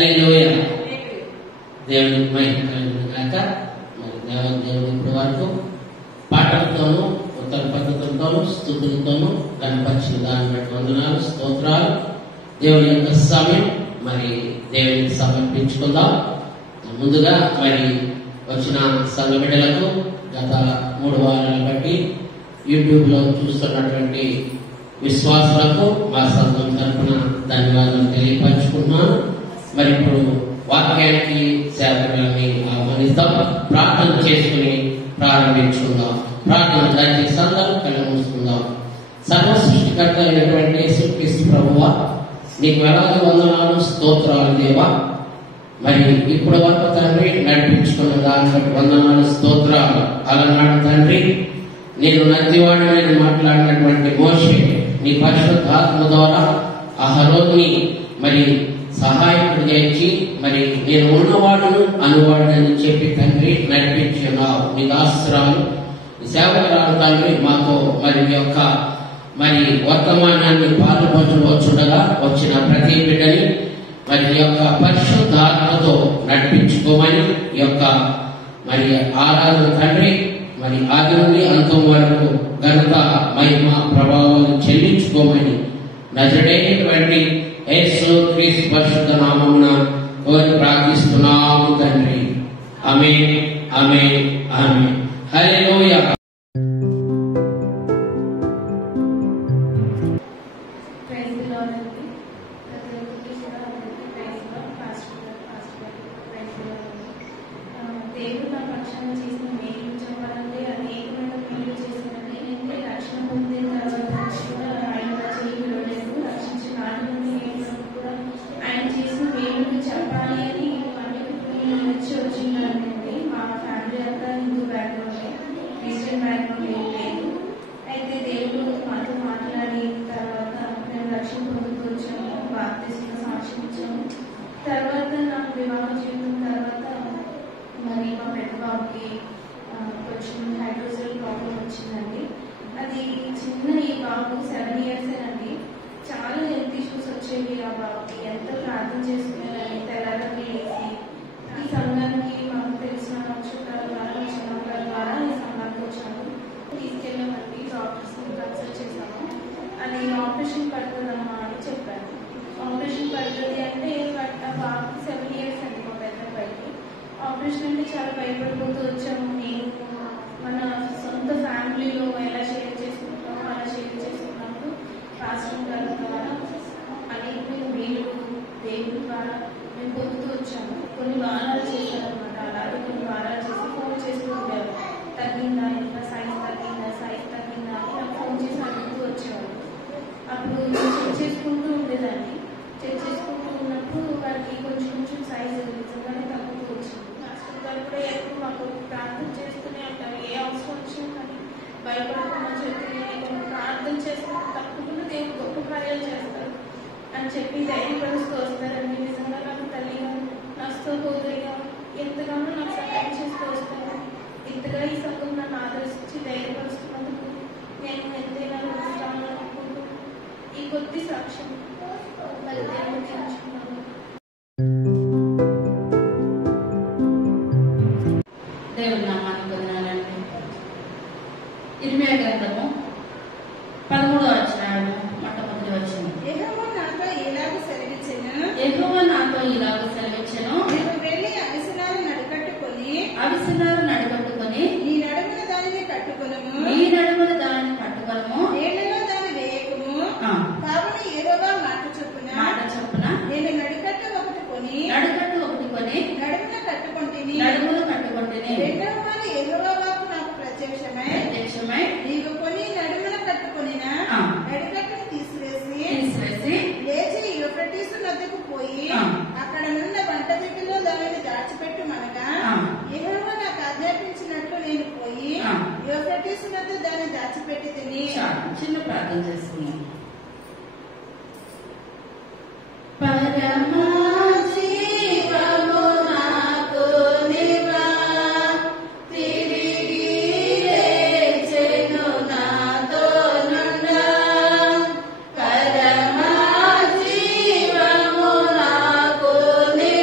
హల్లెలూయా. దేవునికి మహిమ కలుగును గాక. మరి దేవుడు ఇప్పటి వరకు పాటలతోనూ ఉత్తర పద్ధతులతోనూ స్తుతులతోనూ కనపరిచిన దాన్ని బట్టి వందనాలు, స్తోత్రాలు. దేవుని యొక్క సమయం మరి దేవునికి సమర్పించుకుందాం. ముందుగా మరి వచ్చిన సంఘ బిడ్డలకు గత 3 వారాలు బట్టి యూట్యూబ్ లో చూస్తున్నటువంటి విశ్వాసులకు మా సంఘం తరఫున ధన్యవాదాలు తెలియపరచుకుంటున్నాను. మరి ఇప్పుడు వాక్యానికి సేవకులని ఆహ్వానిస్తాం. ప్రార్థన చేసుకుని ప్రారంభించుకుందాం. ప్రార్థన దయచేసి అందరూ కళ్ళు మూసుకుందాం. సర్వ సృష్టికర్త అయినటువంటి యేసుక్రీస్తు ప్రభువా, నీకు వేలాది వందనాలు, స్తోత్రాలు దేవా. మరి ఇప్పటి వరకు తండ్రి నడిపించుకున్న దాన్ని బట్టి వందనాలు, స్తోత్రాలు. అలనాడు తండ్రి నేను నదివాడిని మాట్లాడినటువంటి మోషే నీ పరిశుద్ధాత్మ ద్వారా అహరోని మరి సహాయకుడు చేర్చి మరి నేను ఉన్నవాడును అనువాడని చెప్పి తండ్రి నడిపించున్నావు. నీ దాసరాలు సేవకురాలు తండ్రి మాతో మరి యొక్క మరి వర్తమానాన్ని పాల్పంచవచ్చుండగా వచ్చిన ప్రతి బిడ్డని మరి యొక్క పరిశుద్ధాత్మతో నడిపించుకోమని యొక్క మరి ఆరాధన తండ్రి మరి ఆది నుండి అంతం వరకు ఘనత మహిమ ప్రభావాలు చెల్లించుకోమని నజరేటువంటి యేసు క్రీస్తు పరిశుద్ధ నామమున కోరి ప్రార్థిస్తున్నాము తండ్రి. ఆమేన్, ఆమేన్, ఆమేన్. హల్లెలూయా. తర్వాత నాకు వివాహం చేయడం తర్వాత మరి మా పెద్ద బాబుకి కొంచెం హైడ్రోజల్ ప్రాబ్లం వచ్చిందండి. అది చిన్న ఈ బాబు 7 years అండి. చాలా హెల్త్ ఇష్యూస్ వచ్చేవి ఆ బాబుకి. ఎంత ప్రార్థన చేసుకునేదాన్ని తెల్లారి వేసి ఈ సంఘానికి మాకు తెలిసిన చుట్టాల ద్వారా వచ్చిన ద్వారా ఈ సంఘానికి వచ్చాము. తీసుకెళ్ళామండి, డాక్టర్స్ని కన్సల్ట్ చేశాము. అది ఆపరేషన్ పడుతుందమ్మా అని చెప్పాను. ఆపరేషన్ పడుతుంది అంటే బాబు 7 years అండి మా పెద్ద అబ్బాయికి. ఆపరేషన్ అంటే చాలా భయపడిపోతూ వచ్చాము. నేను మన సొంత ఫ్యామిలీలో ఎలా షేర్ చేసుకుంటామో అలా షేర్ చేసుకున్నప్పుడు పాస్టర్ గారి ద్వారా అనేక మేలు దేవుడి ద్వారా మేము పొందుతూ వచ్చాము. కొన్ని వారాలు చేశారనమాట. అలాగే కొన్ని వారాలు చేసి ఫోన్ చేస్తూ ఉండేవారు. తగ్గిందా, ఇంకా సైజ్ తగ్గిందా అని నాకు ఫోన్ చేసి అడుగుతూ వచ్చేవారు. అప్పుడు చెక్ చేసుకుంటూ ఉండేదాన్ని. చెక్ చేసుకుంటూ ఉన్నప్పుడు వారికి కొంచెం సైజ్ నిజంగానే తగ్గుతూ వచ్చింది. హాస్పిటల్ గారు కూడా ఎప్పుడు మాకు ప్రార్థన చేస్తూనే ఉంటారు. ఏ అవసరం వచ్చినా కానీ భయపడకుండా చెప్పి ప్రార్థన చేసుకుంటూ తప్పకుండా దేవుడు గొప్ప కార్యాలు చేస్తారు అని చెప్పి ధైర్యపరుస్తూ వస్తారండి. నిజంగా నాకు తల్లిగా నష్టో పోతేగా ఎంతగానో నాకు సహాయం చేస్తూ వస్తారు. ఇంతగా ఈ సంఘం నన్ను ఆదర్శించి ధైర్యపరుస్తున్నందుకు నేను ఎంతైనా ఇస్తాను అనుకుంటూ ఈ కొద్ది సాక్ష్యం మరి దేవుడు తీర్చుకున్నాను. దేవుని నామానికి వందనాలండి. ఇర్మియా గ్రంథము 13వ అధ్యాయము మొట్టమొదటి వచనం. యెహోవా నాతో ఇలాగ సెలవిచ్చెను, నీవు వెళ్ళి అవిసెనారు నడుకట్టుకొని నీ నడుమున దానిని కట్టుకొనుము, నీళ్లలో దాన్ని వేయకుము. కావున యెహోవా మాట చొప్పున నేను నడుకట్టు ఒకటి కొని నడుమున కట్టుకొంటిని. రెండవ వారు యెహోవా వాక్కు నాకు ప్రత్యక్షమై నీవు కొని నడుమున కట్టుకొనిన నడుకట్టును తీసివేసి లేచి యూఫ్రటీసు నదికి పోయి అక్కడ నున్న వంటదిట్టులో దానిని దాచిపెట్టుమనగా యెహోవా నాకు ఆజ్ఞాపించినట్లు నేను పోయి యూఫ్రటీసు నది దాన్ని దాచిపెట్టి తిని. చిన్న ప్రార్థన చేసుకున్నాం. పరమా జీవము నాకు నివా తిరిగి లేచెను నాతో నుండ. పరమా జీవము నాకు నివా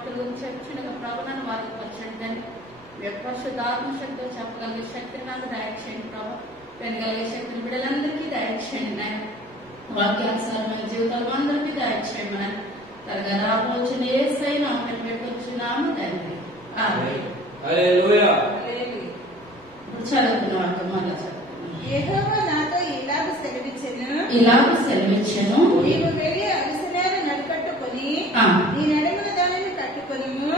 మాటలు చెప్పిన ప్రభావాన్ని వారికి వచ్చండి. పరిశుద్ధాత్మ శక్తితో చెప్పగలిగే శక్తిని నాకు దయచేయండి ప్రభావ. వినగలిగే శక్తిని బిడ్డలందరికీ దయచేయండి నాయన. వాక్యానుసారమైన జీవితాలు అందరికీ దయచేయండి నాయన. త్వరగా రాబోచిన యేసయ్య నామమున పెట్టుచున్నాము తండ్రి. ఆమేన్. హల్లెలూయా. ఇప్పుడు చదువుకున్న వాక్యం మళ్ళా చదువుకున్నాం. యెహోవా నాతో ఇలాగ సెలవిచ్చెను, నీవు వెళ్ళి అవిసెనార నడికట్టుకొని నీ నడుమున దానిని కట్టుకొనుము,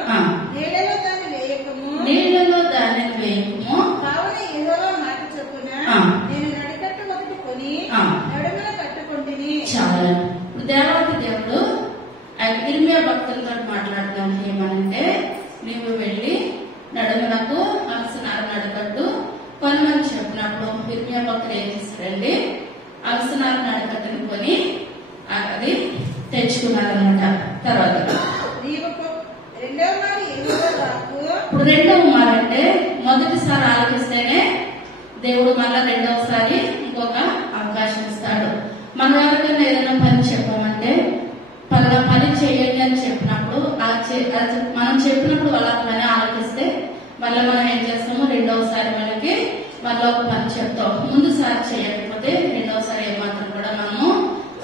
నీళ్లలో దాన్ని వేయకము. కావున యెహోవా మాట చొప్పున నేను నడికట్టు ఒకటి కొని నడుమున కట్టుకొంటిని. చాలా దేవాది దేవుడు ఇర్మియా భక్తులతో మాట్లాడుతున్నాను. ఏమనంటే, నీవు వెళ్ళి నడుమునకు అలసనార నడకట్టు కొనమని చెప్పినప్పుడు ఇర్మియా భక్తులు ఏం చేస్తారండి, అలసనార నడకట్టును కొని అది తెచ్చుకున్నారనమాట. తర్వాత ఇప్పుడు రెండవ మారంటే మొదటిసారి ఆలోచిస్తేనే దేవుడు మళ్ళా రెండవసారి ఇంకొక అవకాశం ఇస్తాడు. మనం ఎవరికైనా ఏదైనా పని చెప్పామంటే పలానా పని చేయండి అని చెప్పినప్పుడు మనం చెప్పినప్పుడు వాళ్ళ పని ఆలోచిస్తే మళ్ళీ మనం ఏం చేస్తాము, రెండవసారి వాళ్ళకి మళ్ళీ ఒక పని చెప్తాం. ముందుసారి చేయకపోతే రెండవసారి ఏమాత్రం కూడా మనము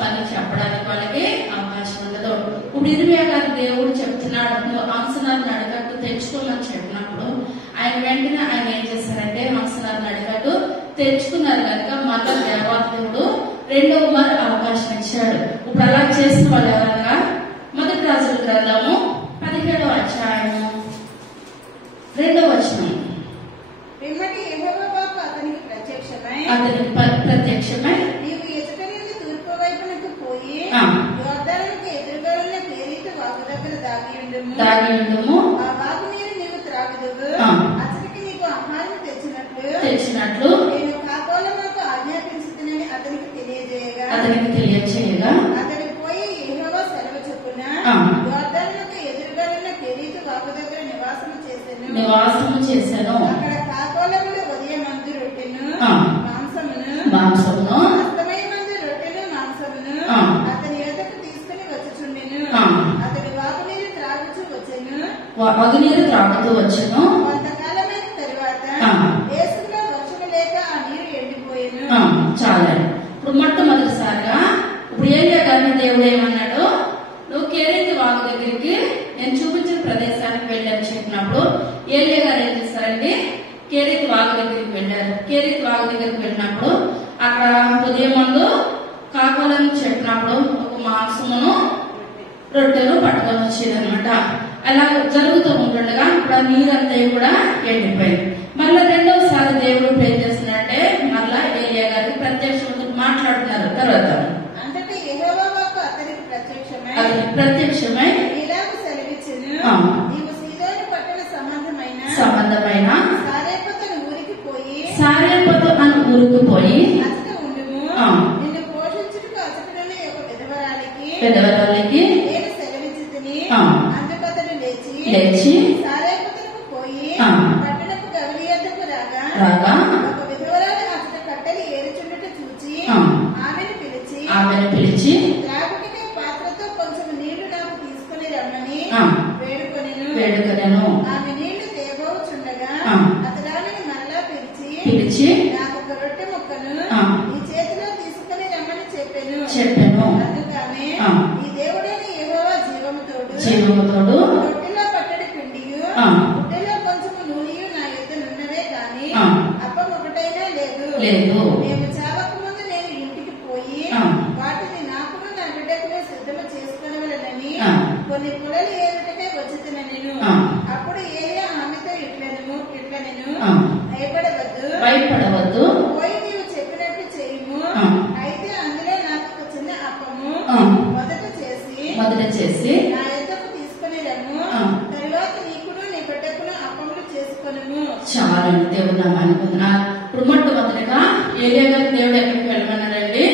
పని చెప్పడానికి వాళ్ళకి అవకాశం ఉండదు. ఇప్పుడు ఇర్మియా గారు దేవుడు చెప్తున్నాడు, నువ్వు అలసనార నడకట్టు తెచ్చుకోమని చెప్పినప్పుడు వెంటనే ఆయన ఏం చేశారంటే అలసనార నడకట్టు తెచ్చుకున్నారు కనుక మళ్ళా దేవాదేవుడు రెండవ మరి అవకాశం ఇచ్చాడు. ఇప్పుడు అలా చేసిన వాళ్ళు ఎవరన్నా మొదటి రాజుల గ్రంథము 17వ అధ్యాయము 2వ వచనం. పిమ్మటి యెహోవా వాక్కు అతనికి ప్రత్యక్షమై నీవు ఎదుట నుండి తూర్పు వైపునకు పోయి యోర్దానుకు ఎదురుగా ఉన్న కేరీతు వాగు దగ్గర దాగి ఉండుము. ఆ వాగు నీరు నీవు త్రాగుదువు. అతనికి నీకు ఆహారం తెచ్చినట్లు నేను కాకోలమునకు ఆజ్ఞాపించుతునని అతనికి తెలియజేయగా అతడు పోయి యెహోవా సెలవు చొప్పున యోర్దానుకు ఎదురుగా ఉన్న కేరీతు వాగు దగ్గర నివాసము చేసెను. అక్కడ కాకోలములు ఉదయమందు రొట్టెను మాంసమును అస్తమయమందు రొట్టెను మాంసమును అతని యొద్దకు తీసుకుని వచ్చుచుండెను. అతడు వాగునీరు త్రాగుతూ వచ్చెను. కొంతకాలమైన తరువాత దేశంలో వర్షము లేక ఆ నీరు ఎండిపోయెను. చాలా ఇప్పుడు మొట్టమొదటిసారిగా ఇప్పుడు ఏలియా గారిని దేవుడు ఏమన్నాడు, నువ్వు కేరీతు వాగు దగ్గరికి నేను చూపించిన ప్రదేశానికి వెళ్ళని చెప్పినప్పుడు ఏలియా గారు ఏం చేస్తారండి, కేరీతు వాగు దగ్గరికి వెళ్ళారు. కేరీతు వాగు దగ్గరికి వెళ్ళినప్పుడు అక్కడ ఉదయం ముందు కాకోలని చెప్పినప్పుడు ఒక మాంసమును రొట్టెలు పట్టుకొని వచ్చేదనమాట. అలా జరుగుతూ ఉంటుండగా ఇప్పుడు ఆ నీరంతా కూడా ఎండిపోయింది. మళ్ళా రెండవసారి దేవుడు ఏం చేస్తున్నాడంటే మళ్ళా ఏలియా గారికి ప్రత్యక్షంతో మాట్లాడుతున్నారు. తర్వాత అంతటి యెహోవా వాక్కు అతనికి ప్రత్యక్షమై ఇలాగ సెలవిచ్చెను, నీవు సీదోను పట్టణ సంబంధమైన సారేపతు అను ఊరికి పోయి అతడు ఉండుము. నిన్ను పోషించుటకు అతడులోని ఒక విధవరాలికి నేను సెలవిచ్చితిని. అందుకు అతడు లేచి సారేపతులకు పోయి పట్టణపు గవిని యొద్దకు రాగా ఒక విధవరాలు అతడు కట్టెలు ఏరుచుండుట చూచి ఆమెను పిలిచి త్రాగుటకే పాత్రతో కొంచెం నీళ్లు నాకు తీసుకుని రమ్మని వేడుకొనెను. ఆమె నీళ్లు తేబోచుండగా అతడు ఆమెను మరలా పిలిచి నాకు ఒక రొట్టె ముక్కను నీ చేతిలో తీసుకుని రమ్మని చెప్పెను. అందుకనే ఈ దేవుడైన యెహోవా జీవముతోడు రొట్టెలో పట్టడి పిండియు రొట్టెలో కొంచెము నూనెయు నా యొద్ద నున్నవే గాని అప్పం ఒకటైనా లేదు. మేము చావక ముందు నేను ఇంటికి పోయి వాటిని నాకును నా బిడ్డకును సిద్ధము చేసుకునవలెనని కొన్ని కులలు ఏరుటకే వచ్చుతున్నెను. అప్పుడు ఏలియా ఆమెతో ఇట్లనెను, భయపడవద్దు, పోయి నీవు చెప్పినట్టు చేయుము. అయితే అందులో నాకు ఒక చిన్న అప్పము మొదట చేసి నా యొద్దకు తీసుకుని రమ్ము. తరువాత నీకును నీ బిడ్డకును అప్పములు చేసుకొనుము. చాలా దేవుడు అనుకుంటున్నా. ఇప్పుడు మొట్టమొదటిగా ఏలియా గారు దేవుడు ఎక్కడికి వెళ్ళమన్నాడండి,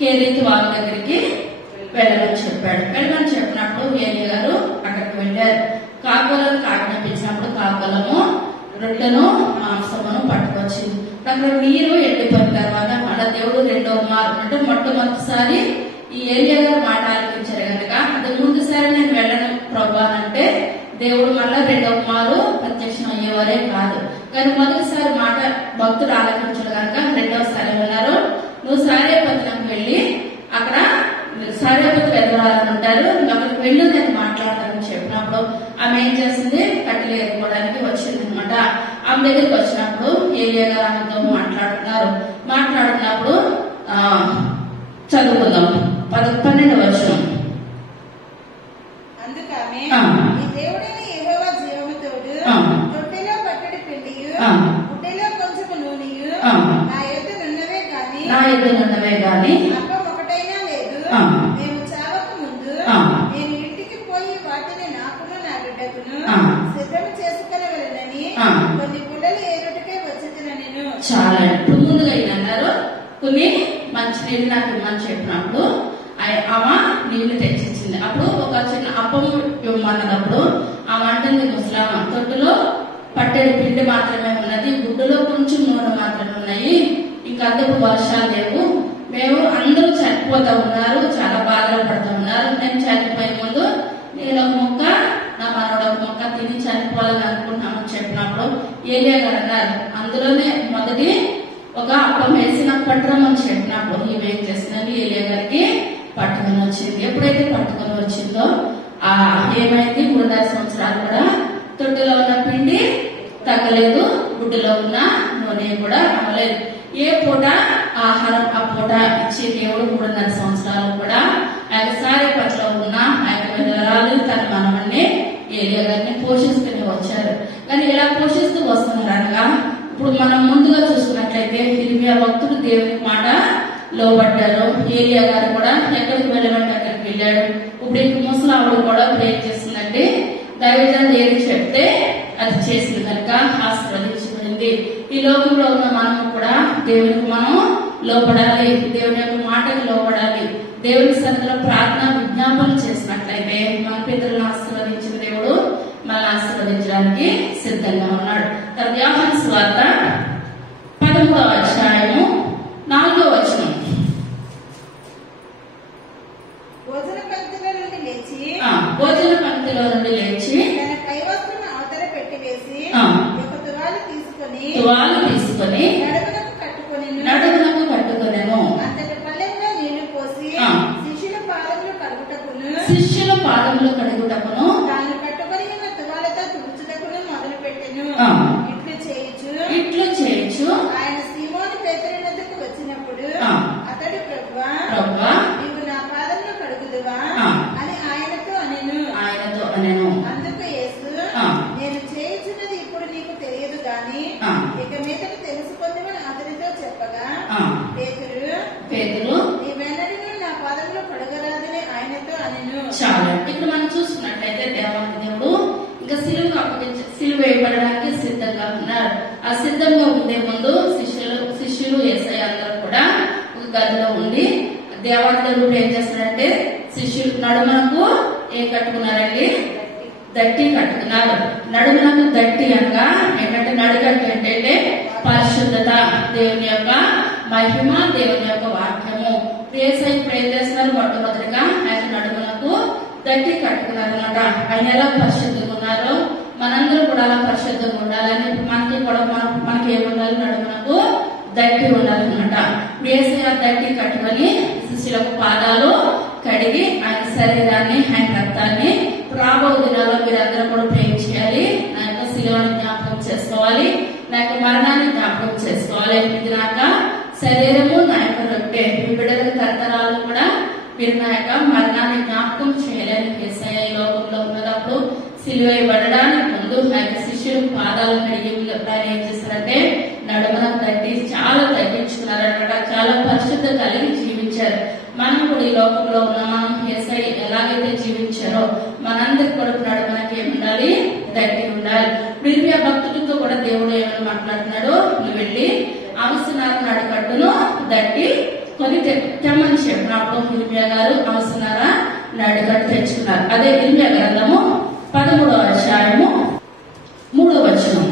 కేరీతు వాగు దగ్గరికి వెళ్ళమని చెప్పినప్పుడు ఏలియా గారు అక్కడికి వెళ్ళారు. కాకోలను ఆజ్ఞాపించినప్పుడు కాకోలము రొట్టెను మాంసమును పట్టుకొచ్చింది. అక్కడ నీరు ఎండిపోయిన తర్వాత మళ్ళా దేవుడు రెండవ మారు అంటే మొట్టమొదటిసారి ఈ ఏలియా గారు మాట ఆలకించారు దేవుడు మళ్ళా రెండవ మారు ప్రత్యక్షం అయ్యేవారే కాదు. కానీ మొదటిసారి మాట భక్తులు ఆలకించడు కనుక రెండవసారి ఉన్నారు, నువ్వు సారేపట్నంకి వెళ్ళి అక్కడ సారేపట్నం ఎదురాలని ఉంటారు, అక్కడికి వెళ్ళి నేను మాట్లాడతానని చెప్పినప్పుడు ఆమె ఏం చేస్తుంది, కట్టెలు ఎదుర్కోవడానికి వచ్చింది అనమాట. ఆమె దగ్గరికి వచ్చినప్పుడు ఏలియా గారు ఆమెతో మాట్లాడుతున్నప్పుడు చదువుకుందాం 12వ వచనం. అందుకని ఈ దేవుడైన యెహోవా జీవముతోడు తొట్టెలో పట్టడి పిండియు గుడ్డెలో కొంచెం నూనెయు నా ఎదురున్నవే గాని అప్పం ఒకటైనా లేదు. మేము చావక ముందు నేను ఇంటికి పోయి వాటిని నాకును నా బిడ్డకును సిద్ధం చేసుకునవలెనని కొన్ని పుల్లలు ఏరుటకే వచ్చేదనెను. చాలా ఇప్పుడు ముందుగా అన్నారు, కొన్ని మంచి నీళ్ళు నాకు ఇమ్మని చెప్పినప్పుడు ఆమె నీళ్లు తెచ్చిచ్చింది. అప్పుడు ఒక చిన్న అప్పం ఇవ్వమన్నప్పుడు ఆమె అంటుంది, ముసలామ తొట్టులో పట్టెడి పిండి మాత్రమే ఉన్నది, గుడ్డులో కొంచెం నూనె మాత్రమే ఉన్నాయి, ఇంకా అందరూ వర్షాలు లేవు, మేము అందరూ చనిపోతా ఉన్నారు, చాలా బాధలు పడుతూ ఉన్నారు, నేను చనిపోయే ముందు నేను ఒక మొక్క నా మనోడు ఒక మొక్క తిని చనిపోవాలని అనుకుంటున్నామని చెప్పినప్పుడు ఏలియా గారు అన్నారు, అందులోనే మొదటి ఒక అప్పం వేసి నాకు పట్టరమని చెప్పినప్పుడు ఇవేం చేసిందని ఏలియా గారికి పట్టుకొని వచ్చింది. ఎప్పుడైతే పట్టుకొని వచ్చిందో ఏమైంది, 3.5 సంవత్సరాలు కూడా తొట్టులో ఉన్న పిండి తగ్గలేదు, గుడ్డులో ఉన్న నూనె కూడా అమ్మలేదు. ఏ పూట ఆహారం ఆ పూట ఇచ్చి దేవుడు 3.5 సంవత్సరాలు కూడా ఆయన సారేపట్లో ఉన్న ఆయన వివరాలు తన మనవన్ని ఏలియా గారిని పోషిస్తూనే వచ్చారు. కానీ ఇలా పోషిస్తూ వస్తున్నారు అనగా ఇప్పుడు మనం ముందుగా చూసుకున్నట్లయితే ఇర్మియా భక్తుడు దేవుని మాట లోబడ్డారు, ఏలియా గారు కూడా ఎక్కడికి వెళ్ళమంటే అక్కడికి వెళ్ళాడు. ఇప్పుడు ఇంక ముసలావిడ కూడా ప్రేర్ చేస్తుందంటే దైవజనం ఏది చెప్తే అది చేసింది కనుక ఆశీర్వదించబడింది. ఈ లోకంలో ఉన్న మనము కూడా దేవునికి మనం లోపడాలి, దేవుని యొక్క మాటకు లోపడాలి, దేవుని సన్నిధిలో ప్రార్థన విజ్ఞాపన చేసినట్లయితే మన పితరులను ఆశీర్వదించిన దేవుడు మనల్ని ఆశీర్వదించడానికి సిద్ధంగా ఉన్నాడు. తర్వాత యోహాను సువార్త 13వ అధ్యాయము 4వ వచనం. భోజన పంక్తిలో నుండి లేచి తన కైవస్త్రం అవతల పెట్టివేసి ఒక తువాలు తీసుకొని నడుమునకు కట్టుకొనెను. అంతటి పల్లెంలో నీళ్లు పోసి శిష్యుల పాదములు కడుగుటకును దాన్ని కట్టుకొని ఉన్న తువాలతో తుడుచుటకును మొదలు పెట్టెను. ఇట్లు చేయుచు ఆయన సీమోను పేతురు వద్దకు వచ్చినప్పుడు అతడు ప్రభువా నీవు నా పాదములు కడుగుదువా అని ఆయనతో అనెను. అందుకు యేసు నేను చేయుచున్నది ఇప్పుడు నీకు తెలియదు గాని ఇక మీదట తెలుసుకుందామని అతనితో చెప్పగా పేతురు నీవెన్నడూ నా పాదములు కడగరాదని ఆయనతో అనెను. చాలా ఇప్పుడు మనం చూసుకున్నట్లయితే దేవుడు ఇంకా సిలువ వేయబడడానికి సిద్ధంగా ఉన్నారు. ఆ సిద్ధంగా ఉండే ముందు శిష్యులు యేసయ్య అందరూ కూడా ఒక గదిలో ఉండి దేవాలయంలో ఏం చేస్తున్నారంటే శిష్యులు నడుమనకు ఏం కట్టుకున్నారండి, దట్టి కట్టుకున్నారు. నడుమనకు దట్టి అనగా ఏంటంటే నడుగట్టు ఏంటంటే పరిశుద్ధత, దేవుని యొక్క మహిమ, దేవుని యొక్క వాక్యము. యేసయ్య ఇప్పుడు ఏం చేస్తున్నారు, మొట్టమొదటిగా ఆయన నడుమనకు దట్టి కట్టుకున్నారు అనమాట. ఆయన ఎలా పరిశుద్ధంగా ఉన్నారో మనందరూ కూడా అలా పరిశుద్ధంగా ఉండాలని మనకి కూడా మనకి ఏముండాలి, నడుమనకు దట్టి ఉండాలన్నమాట. యేసయ్య దట్టి కట్టుకొని శిష్యులకు పాదాలు కడిగి ఆయన శరీరాన్ని ఆయన రక్తాన్ని రాబో దినాల్లో మీరందరూ కూడా ప్రేమ చేయాలి, నా యొక్క శిలువని జ్ఞాపకం చేసుకోవాలి, నా యొక్క మరణాన్ని జ్ఞాపకం చేసుకోవాలి. ఇది నాక శరీరము నా యొక్క రొట్టె, మీ బిడ్డల తరతరాలు కూడా మీరు నా యొక్క మరణాన్ని జ్ఞాపకం చేయాలని యేసయ్య ఈ లోకంలో ఉన్నప్పుడు సిలువ వేయబడడానికి ముందు ఆయన శిష్యులకు పాదాలు కడిగి ఆయన ఏం చేస్తారంటే నడుమన తట్టి చాలా తగ్గించుకున్నారనమాట. చాలా పరిశుద్ధ కలిగి జీవించారు. మనం కూడా ఈ లోకంలో ఉన్న మనం యేసయ్య ఎలాగైతే జీవించారో మనందరికి కూడా నడుమనకి ఏమి ఉండాలి, దట్టి ఉండాలి. ఇర్మియా భక్తులతో కూడా దేవుడు ఏమైనా మాట్లాడుతున్నాడు, నువ్వు వెళ్ళి అవసరాలు నడుకట్టును దట్టి కొని తెమ్మని చెప్పినప్పుడు ఇర్మియా గారు అవసరాల నడుకట్టు తెచ్చుకున్నారు. అదే ఇర్మియా గ్రంథము 13వ అధ్యాయము 3వ వచనం.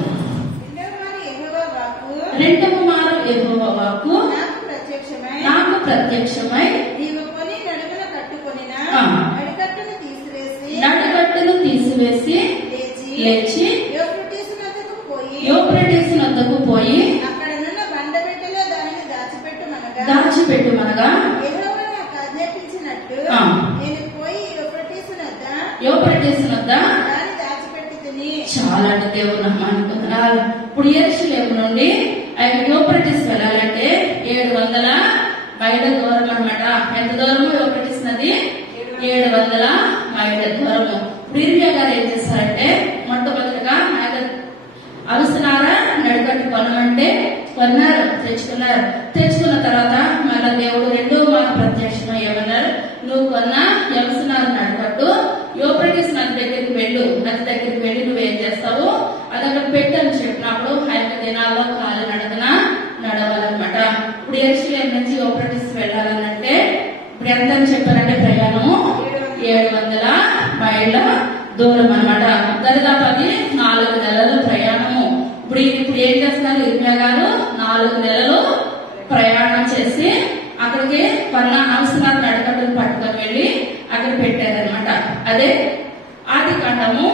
రెండవ మారు యెహోవా వాక్కు నాకు ప్రత్యక్షమై నీవు కొని నడుకట్టును తీసివేసి లేచి యూఫ్రటీసు నద్దకు పోయి అక్కడనున్న బండబెట్టలో దానిని దాచిపెట్టుమనగా యెహోవా నాకు ఆజ్ఞాపించినట్లు నేను పోయి యూఫ్రటీసు నద్ద దాన్ని దాచిపెట్టితిని. చాలా దేవుడు నమ్మానికి వందనాలు. ఇప్పుడు యెరూషలేము నుండి ఆయన యూఫ్రటీస్ వెళ్ళాలంటే 700 మైళ్ళ దూరం అన్నమాట. ఎంత దూరము యూఫ్రటీస్ నది? 700 మైళ్ళ దూరము. ఇర్మియా గారు ఏం చేశారంటే మొట్టమొదటిగా ఆయన అవసరారా నడికట్టు కొనమంటే కొన్నారు, తెచ్చుకున్న తర్వాత మళ్ళా దేవుడు రెండో మాట ప్రత్యక్షం ఏమన్నారు, నువ్వు కొన్న వ్యవసనాలు నడకట్టు యూఫ్రటీస్ నది దగ్గరికి వెళ్ళు, నది దగ్గరికి వెళ్ళి నువ్వేం చేస్తావు అది అక్కడ పెట్టని చెప్పినప్పుడు 5 దినాల్లో కాలు నడవాలన్నమాట. ఇప్పుడు యెరూషలేము నుంచి యూఫ్రటీస్ వెళ్ళాలనంటే ఇప్పుడు ఎంత అని చెప్పారంటే ప్రయాణము 700 మైళ్ళ దూరం అన్నమాట. దాదాపు అది 4 నెలల ప్రయాణము. ఇప్పుడు ఏం చేస్తున్నారు ఇర్మియా గారు? 4 నెలలు ప్రయాణం చేసి అక్కడికి కొన్న అవసరాలు నడకట్టును పట్టుకొని వెళ్ళి అక్కడ పెట్టారనమాట. అదే ఆదికాండము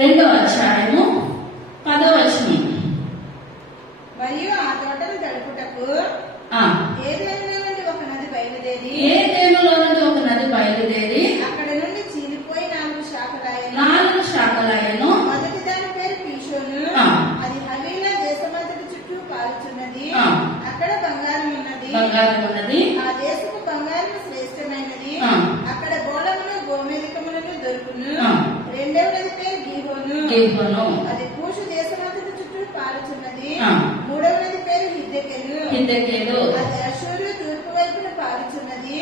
2వ అధ్యాయము 10వ వచనం. మరియు ఆ తోటను తడుపుటకు ఏదేనులో నుండి ఒక నది బయలుదేరి అక్కడ నుండి చీలిపోయి 4 శాఖలాయను. మొదటి దాని పేరు పీషోను. అది హవీలా దేశమంతటి చుట్టూ పారుచున్నది. అక్కడ బంగారం ఉన్నది. ఆ దేశపు బంగారం శ్రేష్టమైనది. అక్కడ గోళములు గోమేధికములను దొరుకును. రెండవ నది పేరు గీహోను. అది కూషు దేశమంతటి చుట్టూ పారుచున్నది. మూడవ నది పేరు హిద్దెకెలు. అది అషూరు తూర్పు వైపున పారుచున్నది.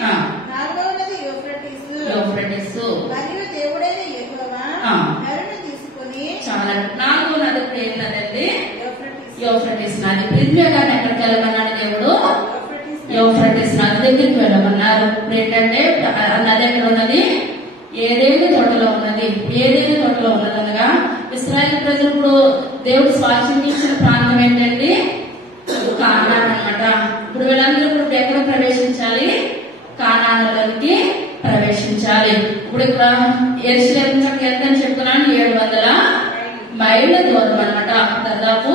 నాలుగవ నది యూఫ్రటీసు. మరియు దేవుడైన యెహోవా నరుని తీసుకుని చాలా 4వ నది ఏంటంటే యూఫ్రటీస్ నది. ఇర్మియా గారిని ఎక్కడికి వెళ్ళమన్నాడు దేవుడు? యూఫ్రటీస్ నది దగ్గరికి వెళ్ళమన్నారు. ఇప్పుడు ఏంటంటే నది ఎక్కడ ఉన్నది? ఏదేని తోటలో ఉన్నది. అనగా ఇశ్రాయేలు ప్రజలు ఇప్పుడు దేవుడు స్వాస్థ్యం ఇచ్చిన ప్రాంతం ఏంటంటే కానాన్ అన్నమాట. ఇప్పుడు వీళ్ళందరూ ఇప్పుడు ఎక్కడ ప్రవేశించాలి? కానానులోకి ప్రవేశించాలి. ఇప్పుడు ఇక్కడ యెరూషలేము ఎంతని చెప్తున్నాను? 700 మైళ్ళ దూరం అన్నమాట. దాదాపు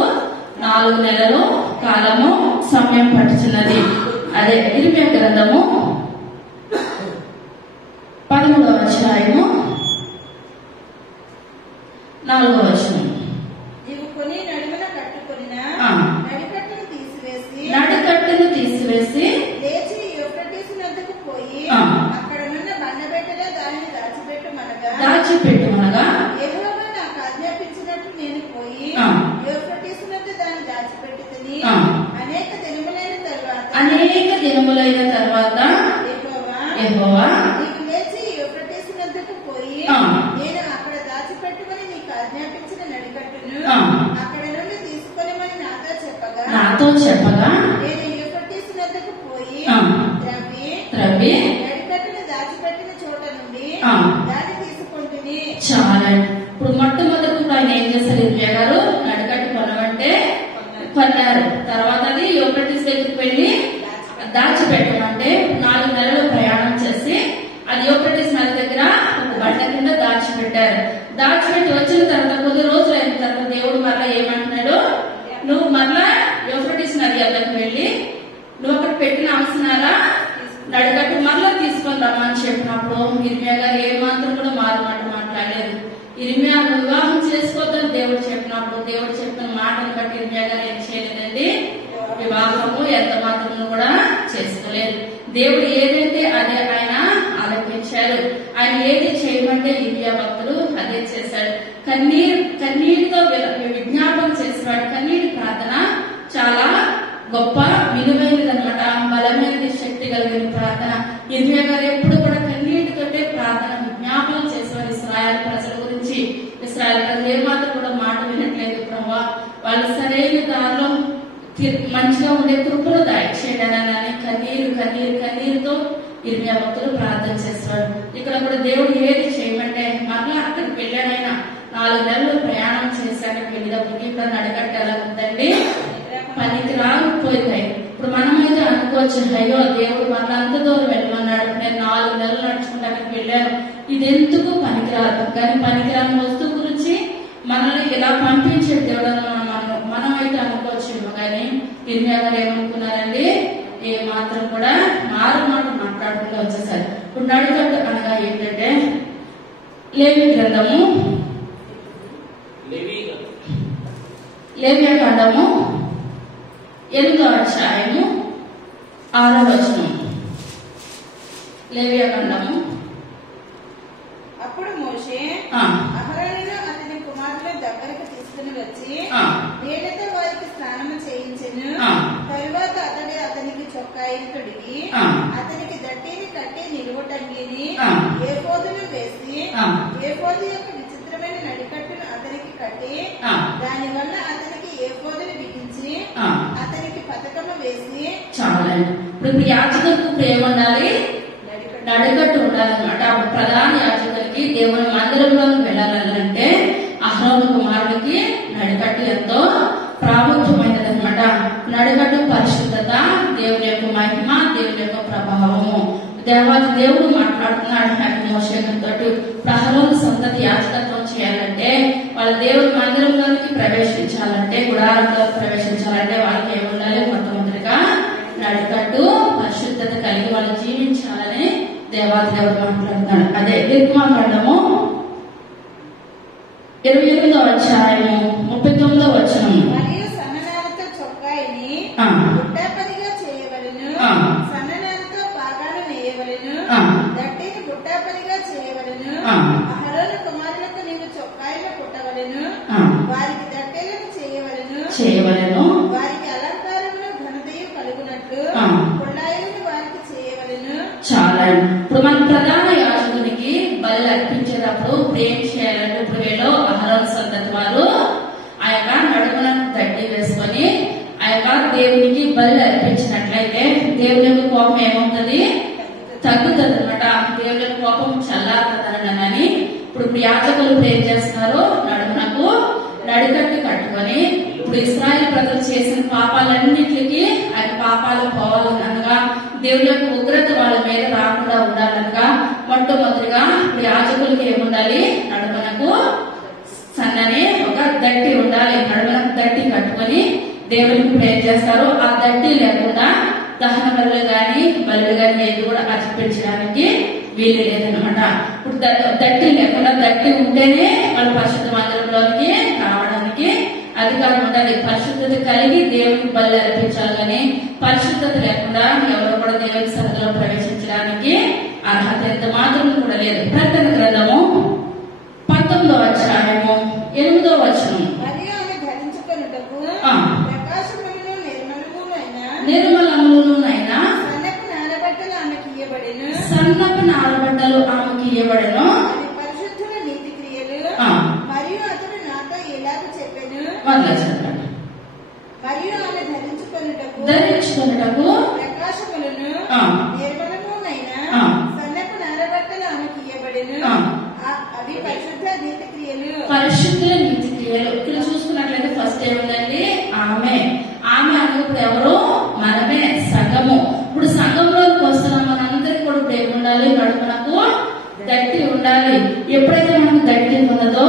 4 నెలలు కాలము సమయం పట్టుచున్నది. అదే ఇర్మియా గ్రంథము 13వ అధ్యాయము 4వ వచనం. నీవు కొని నడుమున కట్టుకొనిన నడికట్టును తీసివేసి లేచి యూఫ్రటీసు నద్దకు పోయి అక్కడనున్న బండబెట్టలో దానిని దాచిపెట్టుమనగా యెహోవా నాకు ఆజ్ఞాపించినట్లు నేను పోయి యూఫ్రటీసు నద్ద దాన్ని దాచిపెట్టుకొని అనేక దినములైన తర్వాత యెహోవా నీవు లేచి యూఫ్రటీసు నద్దకు పోయి నేను అక్కడ దాచిపెట్టుకొని నీకు ఆజ్ఞాపించిన నడికట్టును అక్కడ నుండి తీసుకొనిమని నాతో చెప్పగా నేను యూఫ్రటీసు నద్దకు పోయి త్రవ్వి నడికట్టును దాచిపెట్టిన చోట నుండి దాన్ని తీసుకుంటుంది. చాలా ఇప్పుడు మొట్టమొదటి ఆయన ఏం చేశారు? ఇర్మియా గారు నడికట్టు కొనమంటే కొన్నారు. తర్వాత అది యూఫ్రటీస్ దగ్గరికి వెళ్ళి దాచిపెట్టమంటే 4 నెలలు ప్రయాణం చేసి అది యూఫ్రటీస్ నది దగ్గర బండ కింద దాచిపెట్టారు. దాచిపెట్టి వచ్చిన తర్వాత కొద్ది రోజులు అయిన తర్వాత దేవుడు మరలా ఏమంటున్నాడు, నువ్వు మరలా యూఫ్రటీస్ నది దగ్గరికి వెళ్ళి నువ్వు అక్కడ పెట్టిన అవసరాలా నడికట్టు మరలా తీసుకొని రమ్మని చెప్పినప్పుడు ఇర్మియా గారు ఏమాత్రం కూడా మాట్లాడలేదు. ఇర్మియా వివాహం చేసుకోవద్దని దేవుడు చెప్పినప్పుడు దేవుడు చెప్పిన మాటను బట్టి ఇర్మియా గారు ఏం చేయలేదండి, వివాహము ఎంత మాత్రం కూడా చేసుకోలేదు. దేవుడు ఏదైతే అదే ఆయన ఆలోచించారు. ఆయన ఏది చేయమంటే ఇర్మియా భక్తుడు అదే చేశాడు. కన్నీటితో విజ్ఞాపన చేసేవాడు. కన్నీటి ప్రార్థన చాలా గొప్ప విలువైనది అనమాట. బలమైనది, శక్తి కలిగిన ప్రార్థన. ఇర్మియా గారు ఎప్పుడు కూడా కన్నీటితోటే ప్రార్థన విజ్ఞాపనం చేసేవారు ఇశ్రాయేలు ప్రజల గురించి. ఇశ్రాయేలు ప్రజలు ఏమాత్రం కూడా మాట వినట్లేదు ప్రభా, వాళ్ళు సరైన దారిలో మంచిగా ఉండే కృపలు దయచేయడానని కన్నీరుతో ఇర్మియా భక్తులు ప్రార్థన చేసేవాడు. ఇక్కడ కూడా దేవుడు ఏది చేయమంటే మరలా అక్కడికి వెళ్ళాడైనా 4 నెలలు ప్రయాణం చేశాక వెళ్ళినప్పటికీ ఇప్పుడు నడకట్టు ఎలా ఉందండి, పనికి రాకపోయింది. ఇప్పుడు మనమైతే అనుకోవచ్చు, అయ్యో దేవుడు మరలా అంత దూరం వెళ్ళమన్నాడు, నేను 4 నెలలు నడుచుకుంటే అక్కడికి వెళ్ళాను, ఇది ఎందుకు పనికిరాదు. కానీ పనికిరాని వస్తువు మనల్ని ఇలా పంపించే దేవుడు మనం అయితే అనుకోవచ్చేమో కానీ ఇర్మియా గారు ఏమనుకున్నారండి, ఏ మాత్రం కూడా మారు మాట మాట్లాడకుండా వచ్చేసారు. ఇప్పుడు నడుకట్టు అనగా ఏంటంటే లేవి గ్రంథము, లేవియా కాండము 8వ అధ్యాయము 6వ వచనం. లేవియా కాండము. అప్పుడు మోషే అహరోనును అతని కుమారుల దగ్గరకు తీసుకుని వచ్చి నీళ్లతో వారికి స్నానము చేయించెను. తరువాత అతనికి చొక్కాయిని తొడిగి అతనికి దట్టిని కట్టి నిలువటంగిని ఏఫోదును వేసి ఏఫోదు యొక్క విచిత్రమైన నడికట్టును అతనికి కట్టి దాని వల్ల అతనికి ఏఫోదును బిగించి అతనికి పతకము వేసి. చాలా ఇప్పుడు యాజకులకు ఏముండాలి, నడికట్టు ఉండాలన్నమాట. అప్పుడు ప్రధాన యాజకులకి దేవుని మందిరంలోకి వెళ్ళాలంటే అహరోను కుమారుడికి నడికట్టు ఎంతో ప్రాముఖ్యమైనది అనమాట. నడికట్టు పరిశుద్ధత, దేవుని యొక్క మహిమ, దేవుని యొక్క ప్రభావము. దేవుడు మాట్లాడుతున్నాడు మోషేతో, అహరోను సంతతి యాజకత్వం చేయాలంటే, వాళ్ళ దేవుని మందిరంలోనికి ప్రవేశించాలంటే, గుడారంలోకి ప్రవేశించాలంటే వాళ్ళకి ఏముండాలి, మొట్టమొదటిగా నడికట్టు పరిశుద్ధత కలిగి వాళ్ళు జీవించాలని దేవుడు మాట్లాడుతున్నాడు. అదే నిర్మాకాండము 28వ అధ్యాయము 39వ వచనం. మరియు సన్ననారతో చొక్కాయిని బుట్టాపనిగా చేయవలెను, సన్ననారతో పాగాలు నేయవలెను, దట్టిని బుట్టాపనిగా చేయవలెను. అహరోను కుమారులకు నీవు చొక్కాయిలు కుట్టవలెను, వారికి దట్టెలను చేయవలెను, వారికి అలంకారములు ఘనతయు కలుగునట్లు కొల్లాయిలను వారికి చేయవలెను. చాలా ఇప్పుడు మన ప్రధాన యాజకునికి బలి అర్పించేటప్పుడు ఏం చేయాలంటే, ఇప్పుడు వీళ్ళు అహరోను సంతతి వారు ఆ యొక్క నడుమున గడ్డి వేసుకొని ఆ యొక్క దేవునికి బలి అర్పించినట్లయితే దేవుని యొక్క కోపం ఏమవుతుంది, తగ్గుతుంది అనమాట. దేవుని యొక్క కోపం చల్లారుతుందని ఇప్పుడు యాజకులు ఏం చేస్తున్నారు, నడుమునకు నడికట్టు కట్టుకొని ఇప్పుడు ఇశ్రాయేలు ప్రజలు చేసిన పాపాలన్నింటికి ఆ పాపాలు పోవాలనగా, దేవుని యొక్క ఉగ్రత వాళ్ళ మీద రాకుండా ఉండాలనగా మొట్టమొదటిగా యాజకులకి ఏముండాలి, నడుమనకు సన్నని ఒక దట్టి ఉండాలి. నడుమనకు దట్టి కట్టుకొని దేవునికి ప్రే చేస్తారు. ఆ దట్టి లేకుండా దహన బలులు గాని బలులు గాని ఏది కూడా అర్పించడానికి వీలు లేదనమాట. ఇప్పుడు దట్టి లేకుండా, దట్టి ఉంటేనే వాళ్ళు పరిశుద్ధ మందిరంలోనికి రావడానికి అధికారం ఉండాలి. పరిశుద్ధత కలిగి దేవునికి బలి అర్పించాలి కానీ పరిశుద్ధత లేకుండా ఎవరు కూడా దేవుని సన్నిధిలో ప్రవేశించడానికి అర్హత ఎంత మాత్రం కూడా లేదు. ప్రకటన గ్రంథము 19వ అధ్యాయము 8వ వచనం. మరియు ఆమె ధరించుకొనుటకు ప్రకాశములను నిర్మలములనైనా సన్నపు నారబట్టలు ఆమెకి ఇయ్యబడెను, సన్నపు నారబట్టలు ఆమెకి ఇయ్యబడెను. అది పరిశుద్ధుల నీతి క్రియలు. మరియు అతడు నాతో ఇలాగ చెప్పెను, మరియు ఆమె ధరించుకొనుటకు ప్రకాశములను నిర్మలమునైనా సన్నపు నారబట్టలు ఆమెకి ఇయ్యబడెను, అవి పరిశుద్ధ నీతి క్రియలు. పరిశుద్ధుల నీతి క్రియలు. ఇక్కడ చూసుకున్నట్లయితే ఫస్ట్ ఏముందండి, ఆమె అన్నప్పుడు ఎవరు, మనమే, సంఘము. ఇప్పుడు సంఘంలోకి వస్తున్నాం, మనందరికి కూడా ఇప్పుడు ఏముండాలి, నడుమునకు దట్టి ఉండాలి. ఎప్పుడైతే మనకు దట్టి ఉన్నదో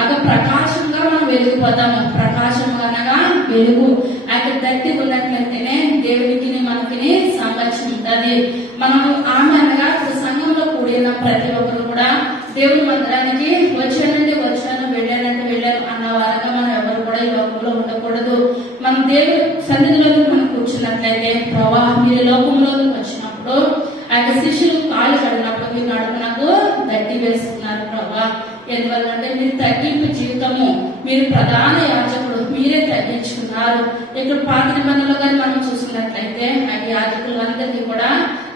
అక్కడ ప్రకాశంగా మనం వెలిగిపోతాము. ప్రకాశం అనగా వెలుగు. అక్కడ దట్టి ఉన్నట్లయితేనే దేవునికి మనకి సంబంధించి ఉంటుంది. మనం ఆమె అనగా ఇప్పుడు సంఘంలో కూడిన ప్రతి ఒక్కరు కూడా దేవుని మందిరానికి వచ్చానంటే వచ్చాను, వెళ్ళానంటే వెళ్ళాను అన్న వారంగా మనం ఎవరు కూడా ఈ లోకంలో ఉండకూడదు. మనం దేవుని సన్నిధిలోకి మనం కూర్చున్నట్లయితే, ప్రభా మీరు లోకంలోకి వచ్చినప్పుడు ఆ యొక్క శిష్యులు కాలు కడిగినప్పుడు మీరు నడుమునకు దట్టి వేస్తున్నారు ప్రభా. ఎందువల్లంటే మీరు తగ్గింపు జీవితము, మీరు ప్రధాన యాజకుడు, మీరే తగ్గించుకున్నారు. ఇక్కడ పాత నిబంధనలో కానీ మనం చూసినట్లయితే ఆ యాజకులందరికీ కూడా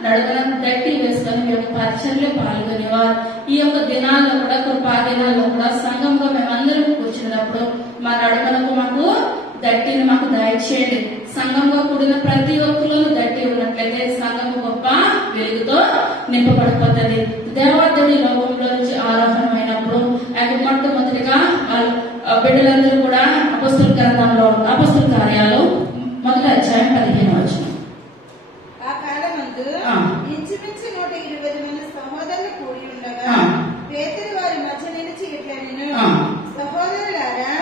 నడుమునకు దట్టి వేసుకొని మేము పరిచర్లో పాల్గొనేవారు. ఈ యొక్క దినాల్లో కూడా, కృపా దినాల్లో కూడా సంఘంలో మేమందరం కూర్చున్నప్పుడు మా నడుమునకు మాకు దట్టిని మాకు దయచేయండి. సంఘంగా కూడిన ప్రతి ఒక్కరిలో దట్టి ఉన్నట్లయితే సంఘము గొప్ప వెలుగుతో నింపబడిపోతుంది. దేవాదేవుడి లోకంలో నుంచి ఆరోహణమైనప్పుడు ఆయన మొట్టమొదటిగా బిడ్డలందరూ కూడా అపొస్తలుల గ్రంథంలో అపొస్తలుల కార్యాలు 1వ అధ్యాయం 15వ వచనం. ఆ కాలమందు ఇంచుమించు 120 మంది సహోదరులు కూడి ఉండగా పేతురు వారి మధ్య నిలిచి ఇట్లనెను, సహోదరులారా,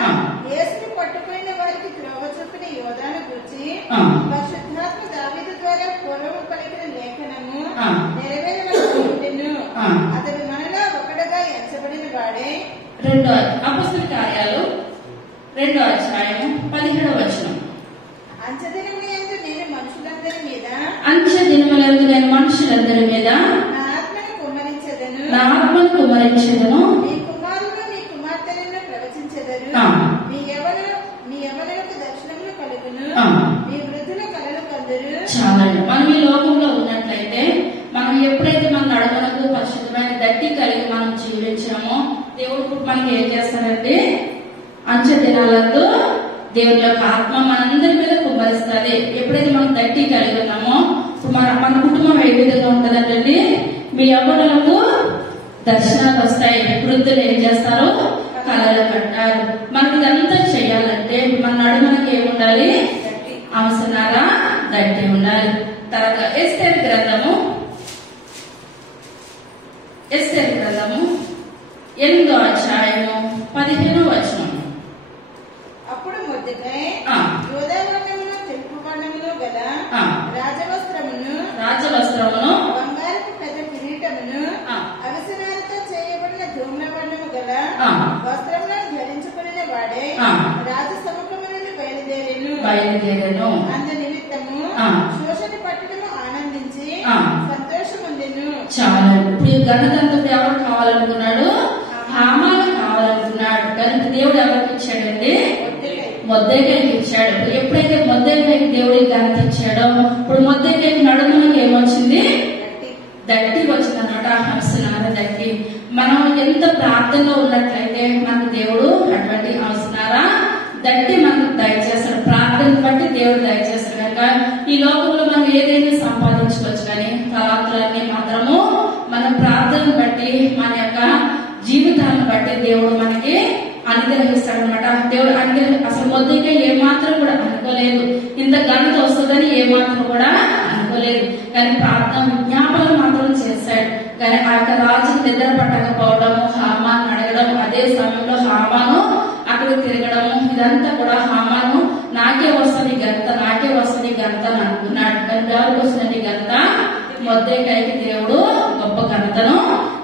అపొస్తలుల కార్యాలు 2వ అధ్యాయం 17వ వచనం. అంచె దినములందు నేను మనుషులందరి మీద నా ఆత్మను కుమ్మరించెదను. మీ కుమారులు మీ కుమార్తెలను ప్రవచించెదరు. మీ యవ్వనులకు దర్శనములు కలుగును. మీ వృద్ధుల కలలు కందురు. చాలండి. మనం ఈ లోకంలో ఉన్నట్లయితే మనం ఎప్పుడైతే మన నడవనకు పరిశుద్ధమైన దట్టి కలిగి మనం జీవించామో దేవుడు మనకి ఏం చేస్తారంటే అంచె దినాలందు దేవుని యొక్క ఆత్మ మనందరి మీద కుమ్మరిస్తుంది. ఎప్పుడైతే మనం దట్టి కలిగి ఉన్నామో మన కుటుంబం ఏ విధంగా ఉంటుందంటే మీ యవ్వనులకు దర్శనాలు వస్తాయి. వృద్ధులు ఏం చేస్తారు? కళలు కట్టారు. మనకి ఇదంతా చేయాలంటే మన నడుమనకి ఏముండాలి? అవసరారా దట్టి ఉండాలి. తర్వాత ఎస్తేరు గ్రంథము 8వ అధ్యాయము 15వ వచనం. అప్పుడు మొర్దెకై యూదా వర్ణమును తెలుపు వర్ణమును గల రాజవస్త్రమును బంగారపు పెద్ద కిరీటమును అవసరాలతో చేయబడిన ధూమ్ర వర్ణము గల వస్త్రములను ధరించుకునే వాడే రాజసముఖము నుండి బయలుదేరెను. అందు నిమిత్తము శోషణ పట్టణము ఆనందించి సంతోషముందెను. చాలా ఇప్పుడు గణతంత్రుడు ఎవరు కావాలనుకున్నాడు? హామాను కావాలనుకున్నాడు. కానీ దేవుడు ఎవరికి ఇచ్చాడండి? మొర్దెకైకి ఇచ్చాడు. ఎప్పుడైతే మొర్దెకైకి దేవుడికి ఘనత ఇచ్చాడో ఇప్పుడు మొర్దెకైకి నడుమునకి ఏమొచ్చింది? దట్టి వచ్చిందన్నమాట. అవసరాల దట్టి. మనం ఎంత ప్రార్థనలో ఉన్నట్లయితే మనకు దేవుడు అటువంటి అవసరాల దట్టి మనకు దయచేస్తాడు. ప్రార్థన బట్టి దేవుడు దయచేస్తాడు. కనుక ఈ లోకంలో మనం ఏదైనా సంపాదించుకోవచ్చు, కానీ తలాంతులన్నీ మాత్రము మన ప్రార్థన బట్టి మన యొక్క జీవితాన్ని బట్టి దేవుడు మనకి అనుగ్రహిస్తాడు అనమాట. దేవుడు అసలు మొదటిగా ఏమాత్రం కూడా అనుకోలేదు, ఇంత ఘనత వస్తుందని ఏమాత్రం కూడా అనుకోలేదు. కానీ ప్రార్థన విజ్ఞాపన మాత్రం చేశాడు. కానీ ఆ యొక్క రాజు నిద్ర పట్టకపోవడము, హామాను అడగడం, అదే సమయంలో హామాను అక్కడ తిరగడము, ఇదంతా కూడా హామాను నాకే వస్తుంది ఘనత అని అనుకున్నాడు. కానీ ఎవరికి వస్తుంది ఘనత? మొర్దెకైకి దేవుడు గొప్ప ఘనతను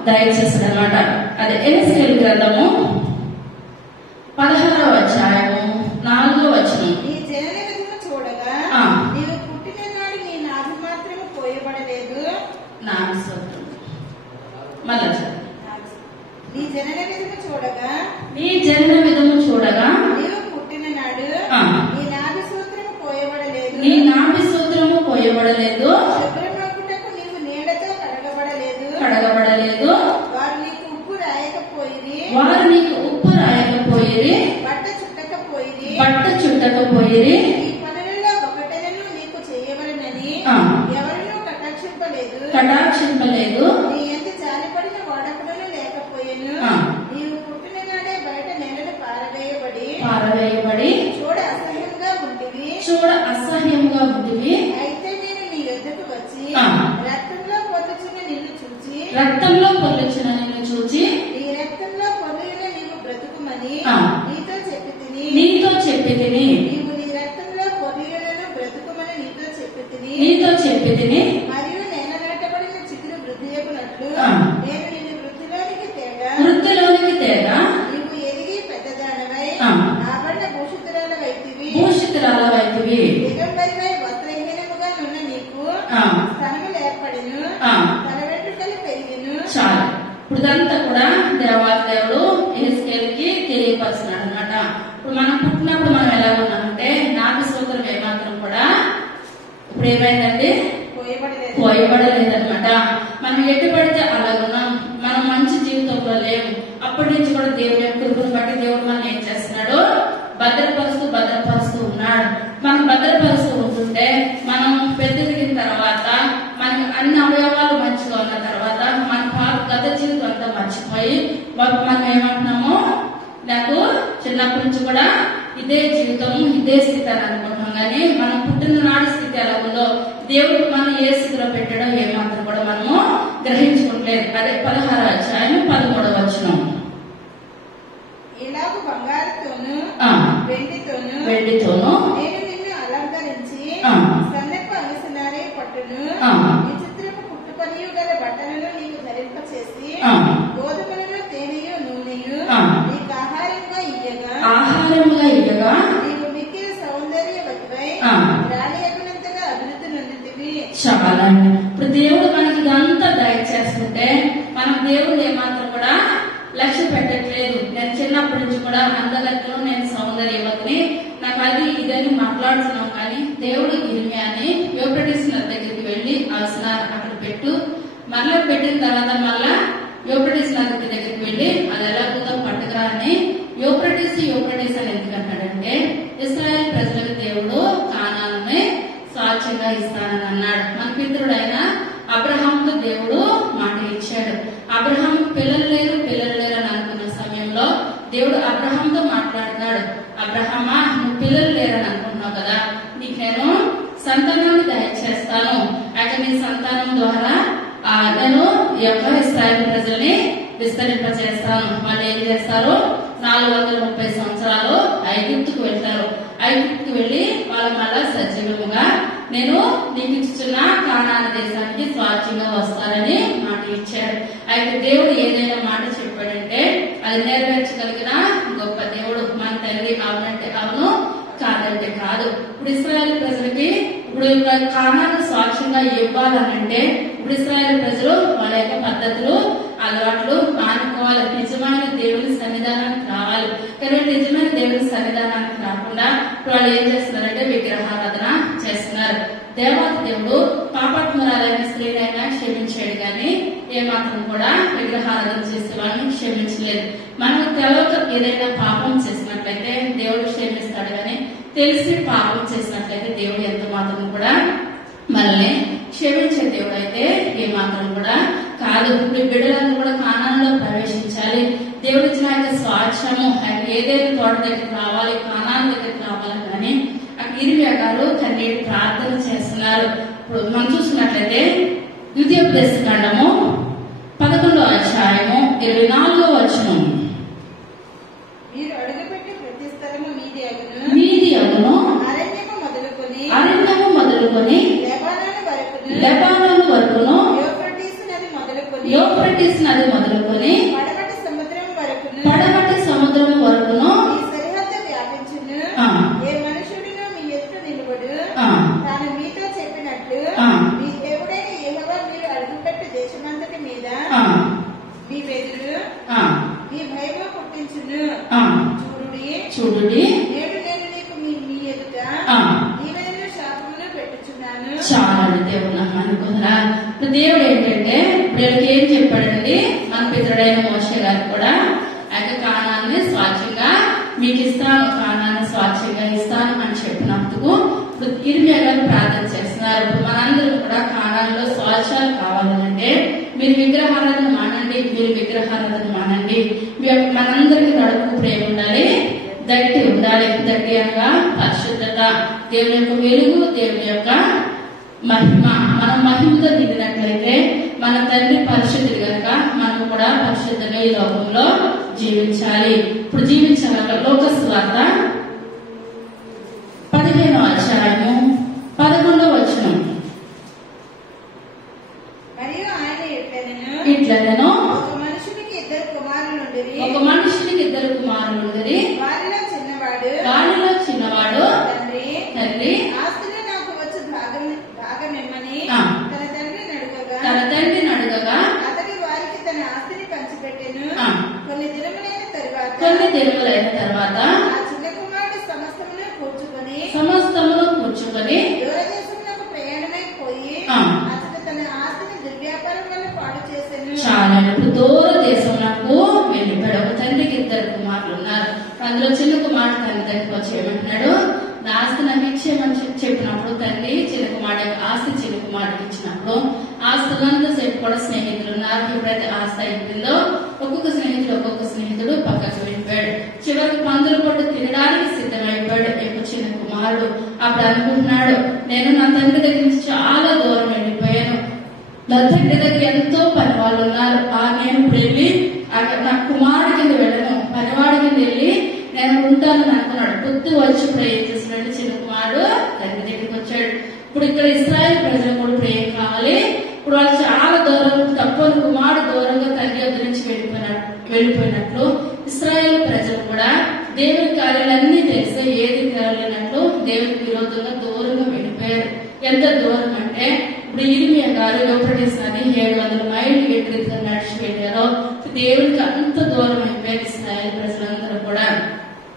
దయచేస్తాడు అనమాట. అదే ఎహెజ్కేలు గ్రంథము 16వ అధ్యాయము 4వ వచనం. నీ జనన విధము చూడగా నీవు పుట్టిన నాడు నీ నాభి మాత్రము పోయబడలేదు. నీ జనన విధము చూడగా నీవు పుట్టిన నాడు నీ నాభి సూత్రము పోయబడలేదు. శుభ్రమగుటకు నీవు నీడతో కడగబడలేదు. వారు నీకు ఉప్పు రాయకపోయిరి. బట్ట చుట్టకపోయిరి. ఈ పనులలో ఒకటైనను నీకు చేయవలెనని ఎవరినూ కటాక్షింపలేదు. నీ యందు జాలిపడిన వాడొకడును లేకపోయెను. నీవు పుట్టిన నాడే బయట నేలను పారవేయబడి చూడ అసహ్యంగా ఉంటివి. అయితే నేను నీ యొద్దకు వచ్చి రక్తంలో పొర్లుచున్న నిన్ను చూచి ఈ రక్తంలో పొర్లిన నీవు బ్రతుకుమని నీతో చెప్పి తిని. నీవు నీ రక్తంలో పొర్లిలను బ్రతుకుమని నీతో చెప్పి తిని. మరియు నేల నాటబడిన చిగురు వృద్ధియగునట్లు నేను నిన్ను వృద్ధిలోనికి తేగా నీవు ఎదిగి పెద్దదానవై ఆభరణ భూషితురాలవైతివి. దిగంబరివై వస్త్రహీనముగా నున్న నీకు స్తనములు ఏర్పడెను, తల వెంట్రుకలు పెరిగెను. చాలు. ఇప్పుడు ఇదంతా కూడా దేవుడు ఎహెజ్కేలుకి తెలియపరుస్తున్నాడు అనమాట. ఇప్పుడు మనం పుట్టినప్పుడు మనం ఎలా ఉన్నామంటే నాభి సూత్రం ఏమాత్రం కూడా ఇప్పుడు ఏమైందండి? పోయబడలేదన్నమాట. మనం ఎటు పడితే అలాగున్నాం. మనం మంచి జీవితంలో లేవు. అప్పటి నుంచి కూడా దేవుని యొక్క కృపను బట్టి దేవుడు మనం ఏం చేస్తున్నాడు? భద్రపరుస్తూ ఉన్నాడు. మనం భద్రపరుస్తూ ఉంటుంటే మనం పెద్దదిగిన తర్వాత మనకి అన్ని అవయవాలు మంచిగా ఉన్న తర్వాత మన గత జీవితం అంతా మర్చిపోయి మనం ఏమంటున్నాము? నాకు చిన్నప్పటి నుంచి కూడా ఇదే జీవితము, ఇదే స్థితి అని అనుకుంటున్నాం. కానీ మనం పుట్టిన నాటి స్థితి ఎలా ఉందో దేవుడు మనం ఏ స్థితిలో పెట్టాడో ఏమాత్రం కూడా మనము గ్రహించుకోవట్లేదు. అదే 16వ అధ్యాయం 13వ వచనం. ఇలాగు బంగారుతోను వెండితోను నేను నిన్ను అలంకరించి సన్నపు అవిసనారే పట్టును విచిత్రపు కుట్టుపనియు గల బట్టలను నీకు ధరింపచేసి గోధుమలలో తేనెయు నూనెయు నీ చాలండి. ఇప్పుడు దేవుడు మనకి ఇదంతా దయచేస్తుంటే మనం దేవుడు ఏమాత్రం కూడా లక్ష్య పెట్టట్లేదు. నేను చిన్నప్పటి నుంచి కూడా అందరిలో నేను సౌందర్యవతిని, నాకు అది ఇదని మాట్లాడుతున్నాం. కానీ దేవుడు ఇర్మియాని యూఫ్రటీస్ నది దగ్గరికి వెళ్లి అవసరాలు అక్కడ పెట్టు, మరలా పెట్టిన తర్వాత మళ్ళా యూఫ్రటీస్ నది దగ్గరికి వెళ్లి అది ఎలాగో పట్టుకురా అని యూఫ్రటీస్ అని ఎందుకంటాడంటే ఇశ్రాయేల్ ప్రజలకు దేవుడు కానాన్ని స్వాచ్ఛంగా ఇస్తానని అన్నాడు. మన పితృడైన అబ్రహాంకు దేవుడు మాట ఇచ్చాడు. అబ్రహాం పిల్లలు లేరు అని అనుకున్న సమయంలో దేవుడు అబ్రహాంతో మాట్లాడుతున్నాడు. అబ్రహామా, నువ్వు పిల్లలు లేరని అనుకుంటున్నావు కదా, నీకు నేను సంతానాన్ని దయచేస్తాను. అయితే నీ సంతానం ద్వారా నేను ఈ యొక్క ఇశ్రాయేలు ప్రజల్ని విస్తరింపజేస్తాను. వాళ్ళు ఏం చేస్తారు, 430 సంవత్సరాలు ఐగుప్తుకు వెళ్తారు. ఐగుప్తుకు వెళ్లి వాళ్ళు మళ్ళా సజీవముగా నేను నీకు ఇచ్చిన కానాను దేశానికి స్వాచ్ఛంగా వస్తారని మాట ఇచ్చాడు. అయితే దేవుడు ఏదైనా మాట చెప్పాడంటే అది నెరవేర్చగలిగిన గొప్ప దేవుడు. మన తండ్రి అవునంటే అవును, కాదంటే కాదు. ఇప్పుడు ఇశ్రాయేల్ ప్రజలకి ఇప్పుడు కానాను స్వాచ్ఛంగా ఇవ్వాలనంటే ఇప్పుడు ఇశ్రాయేల్ ప్రజలు వాళ్ళ యొక్క పద్ధతులు అలవాట్లు మానుకోవాలి. నిజమైన దేవుని సన్నిధానానికి రావాలి. కానీ నిజమైన దేవుని సన్నిధానానికి రాకుండా ఇప్పుడు వాళ్ళు ఏం చేస్తున్నారంటే విగ్రహారాధన చేస్తున్నారు. దేవాతి దేవుడు పాపాత్మరాలైన స్త్రీలైనా క్షమించాడు కానీ ఏమాత్రం కూడా విగ్రహారాధన చేసే వాళ్ళని క్షమించలేదు. మనం తెలవక ఏదైనా పాపం చేసినట్లయితే దేవుడు క్షమిస్తాడు కానీ తెలిసి పాపం చేసినట్లయితే దేవుడు ఎంత మాత్రం కూడా మనల్ని క్షమించే దేవుడు అయితే ఏమాత్రం కూడా కాదు. ఇప్పుడు బిడ్డలందరూ కూడా కానానులో ప్రవేశించాలి. దేవుడు ఇచ్చిన యొక్క స్వాచ్ఛము ఏదైనా తోట దగ్గరికి రావాలి, కానాను దగ్గరికి రావాలి. కానీ ఇర్మియా గారు కన్నీటి ప్రార్థన చేస్తున్నారు. ఇప్పుడు మనం చూసినట్లయితే ద్వితీయోపదేశకాండము 11వ అధ్యాయము 24వ వచనం. మీరు అడుగుపెట్టి ప్రతి స్థలము మీది అగును, అరణ్యము మొదలుకొని లెబానోను వరకును యూఫ్రటీస్ నది మొదలుకొని పడమటి సముద్రం వరకును ఏ మనుషుడును మీ ఎదుట నిలబడు తాను మీతో చెప్పినట్లు మీ దేవుడైన యెహోవా మీరు అడుగుపెట్టు దేశమంతటి మీద మీ వెదురు మీ భయము పుట్టించును. చూడుడి నేడు నేను నీకు మీ ఎదుట నీవైన శాపమును పెట్టుచున్నాను. చాలా దేవుడు అనుకుందా. ఇప్పుడు దేవుడు ఏంటంటే వీళ్ళకి ఏం చెప్పాడండి, మన పితరుడైన మోషే గారు కూడా అయితే కానాన్ని స్వాచ్ఛంగా మీకు ఇస్తాను, కానాన్ని స్వాచ్ఛంగా ఇస్తాను అని చెప్పినందుకు ఇప్పుడు ఇర్మియా గారు ప్రార్థన చేస్తున్నారు. ఇప్పుడు మనందరూ కూడా కానాల్లో స్వాచ్ఛాలు కావాలంటే మీరు విగ్రహారాధన మానండి. మనందరికి నడుపు ప్రేమ ఉండాలి, దట్టి ఉండాలి. దట్టి అనగా పరిశుద్ధత, దేవుని యొక్క వెలుగు, దేవుని యొక్క మహిమ. మనం మహిమతో నిండినట్లయితే మన తండ్రి పరిశుద్ధుడు కనుక మనం కూడా పరిశుద్ధంగా ఈ లోకంలో జీవించాలి. ఇప్పుడు జీవించాలి. లోకస్ వార్త 15వ అధ్యాయము 11వ వచనం. మరియు ఆయన ఇట్లనెను ఒక మనుషునికి ఇద్దరు కుమారులుండిరి. వారిలో చిన్నవాడు తండ్రి ఆస్తిలో నాకు వచ్చి భాగమిమ్మని తన తండ్రిని అడుగగా అతడి వారికి తన ఆస్తిని పంచిపెట్టెను. కొన్ని దినములైన తర్వాత ఆ చిన్న కుమారుడు సమస్తమును కూర్చుకొని దూరదేశములకు ప్రయాణమై పోయి అతడు తన ఆస్తిని దుర్వ్యాపారం వల్ల పాడు చేశాను. చాలా ఇప్పుడు దూర దేశంలో వెళ్ళిపోయాడు. ఒక తండ్రికి ఇద్దరు కుమారులు ఉన్నారు. అందులో చిన్న కుమారుడు తన తండ్రికి వచ్చి ఏమంటున్నాడు, నా ఆస్తి నాకు ఇచ్చేయమని చెప్పినప్పుడు తండ్రి చిన్న కుమారుడు ఆస్తి చిన్న కుమారుడికి ఇచ్చినప్పుడు ఆస్తులంతా సేపు కూడా స్నేహితులు ఉన్నారు. ఎప్పుడైతే ఆస్తి అయిపోయిందో ఒక్కొక్క స్నేహితుడు పక్కకు వెళ్ళిపోయాడు. చివరికి పందులు కొట్టు తినడానికి సిద్ధమైపోయాడు చిన్న కుమారుడు. అప్పుడు అనుకుంటున్నాడు, నేను నా తండ్రి దగ్గర నుంచి చాలా దూరం వెళ్ళిపోయాను, నా తండ్రి దగ్గర ఎంతో పని వాళ్ళు ఉన్నారు. నేను ఇప్పుడు వెళ్ళి నా కుమారుడి కింద వెళ్ళను, పనివాడి కింద వెళ్ళి నేను ఉంటానని అనుకున్నాడు. పొద్దు వచ్చి ఇప్పుడు ఏం చేసినట్టు చిన్న కుమారుడు తండ్రి దగ్గరికి వచ్చాడు. ఇప్పుడు ఇక్కడ ఇశ్రాయేల్ ప్రజలు కూడా ఇప్పుడు ఏం కావాలి, ఇప్పుడు వాళ్ళు చాలా దూరం తప్పని కుమారుడు దూరంగా తండ్రి వద్ద నుంచి వెళ్ళిపోయినట్లు ఇశ్రాయేల్ ప్రజలు కూడా దేవుని కార్యాలన్నీ తెలిస్తే ఏది తెరలేనట్లు దేవునికి విరోధంగా దూరంగా వెళ్ళిపోయారు. ఎంత దూరం అంటే ఇప్పుడు దేవునికి అంత దూరం అయిపోయారు ఇశ్రాయేల్ ప్రజలందరూ కూడా.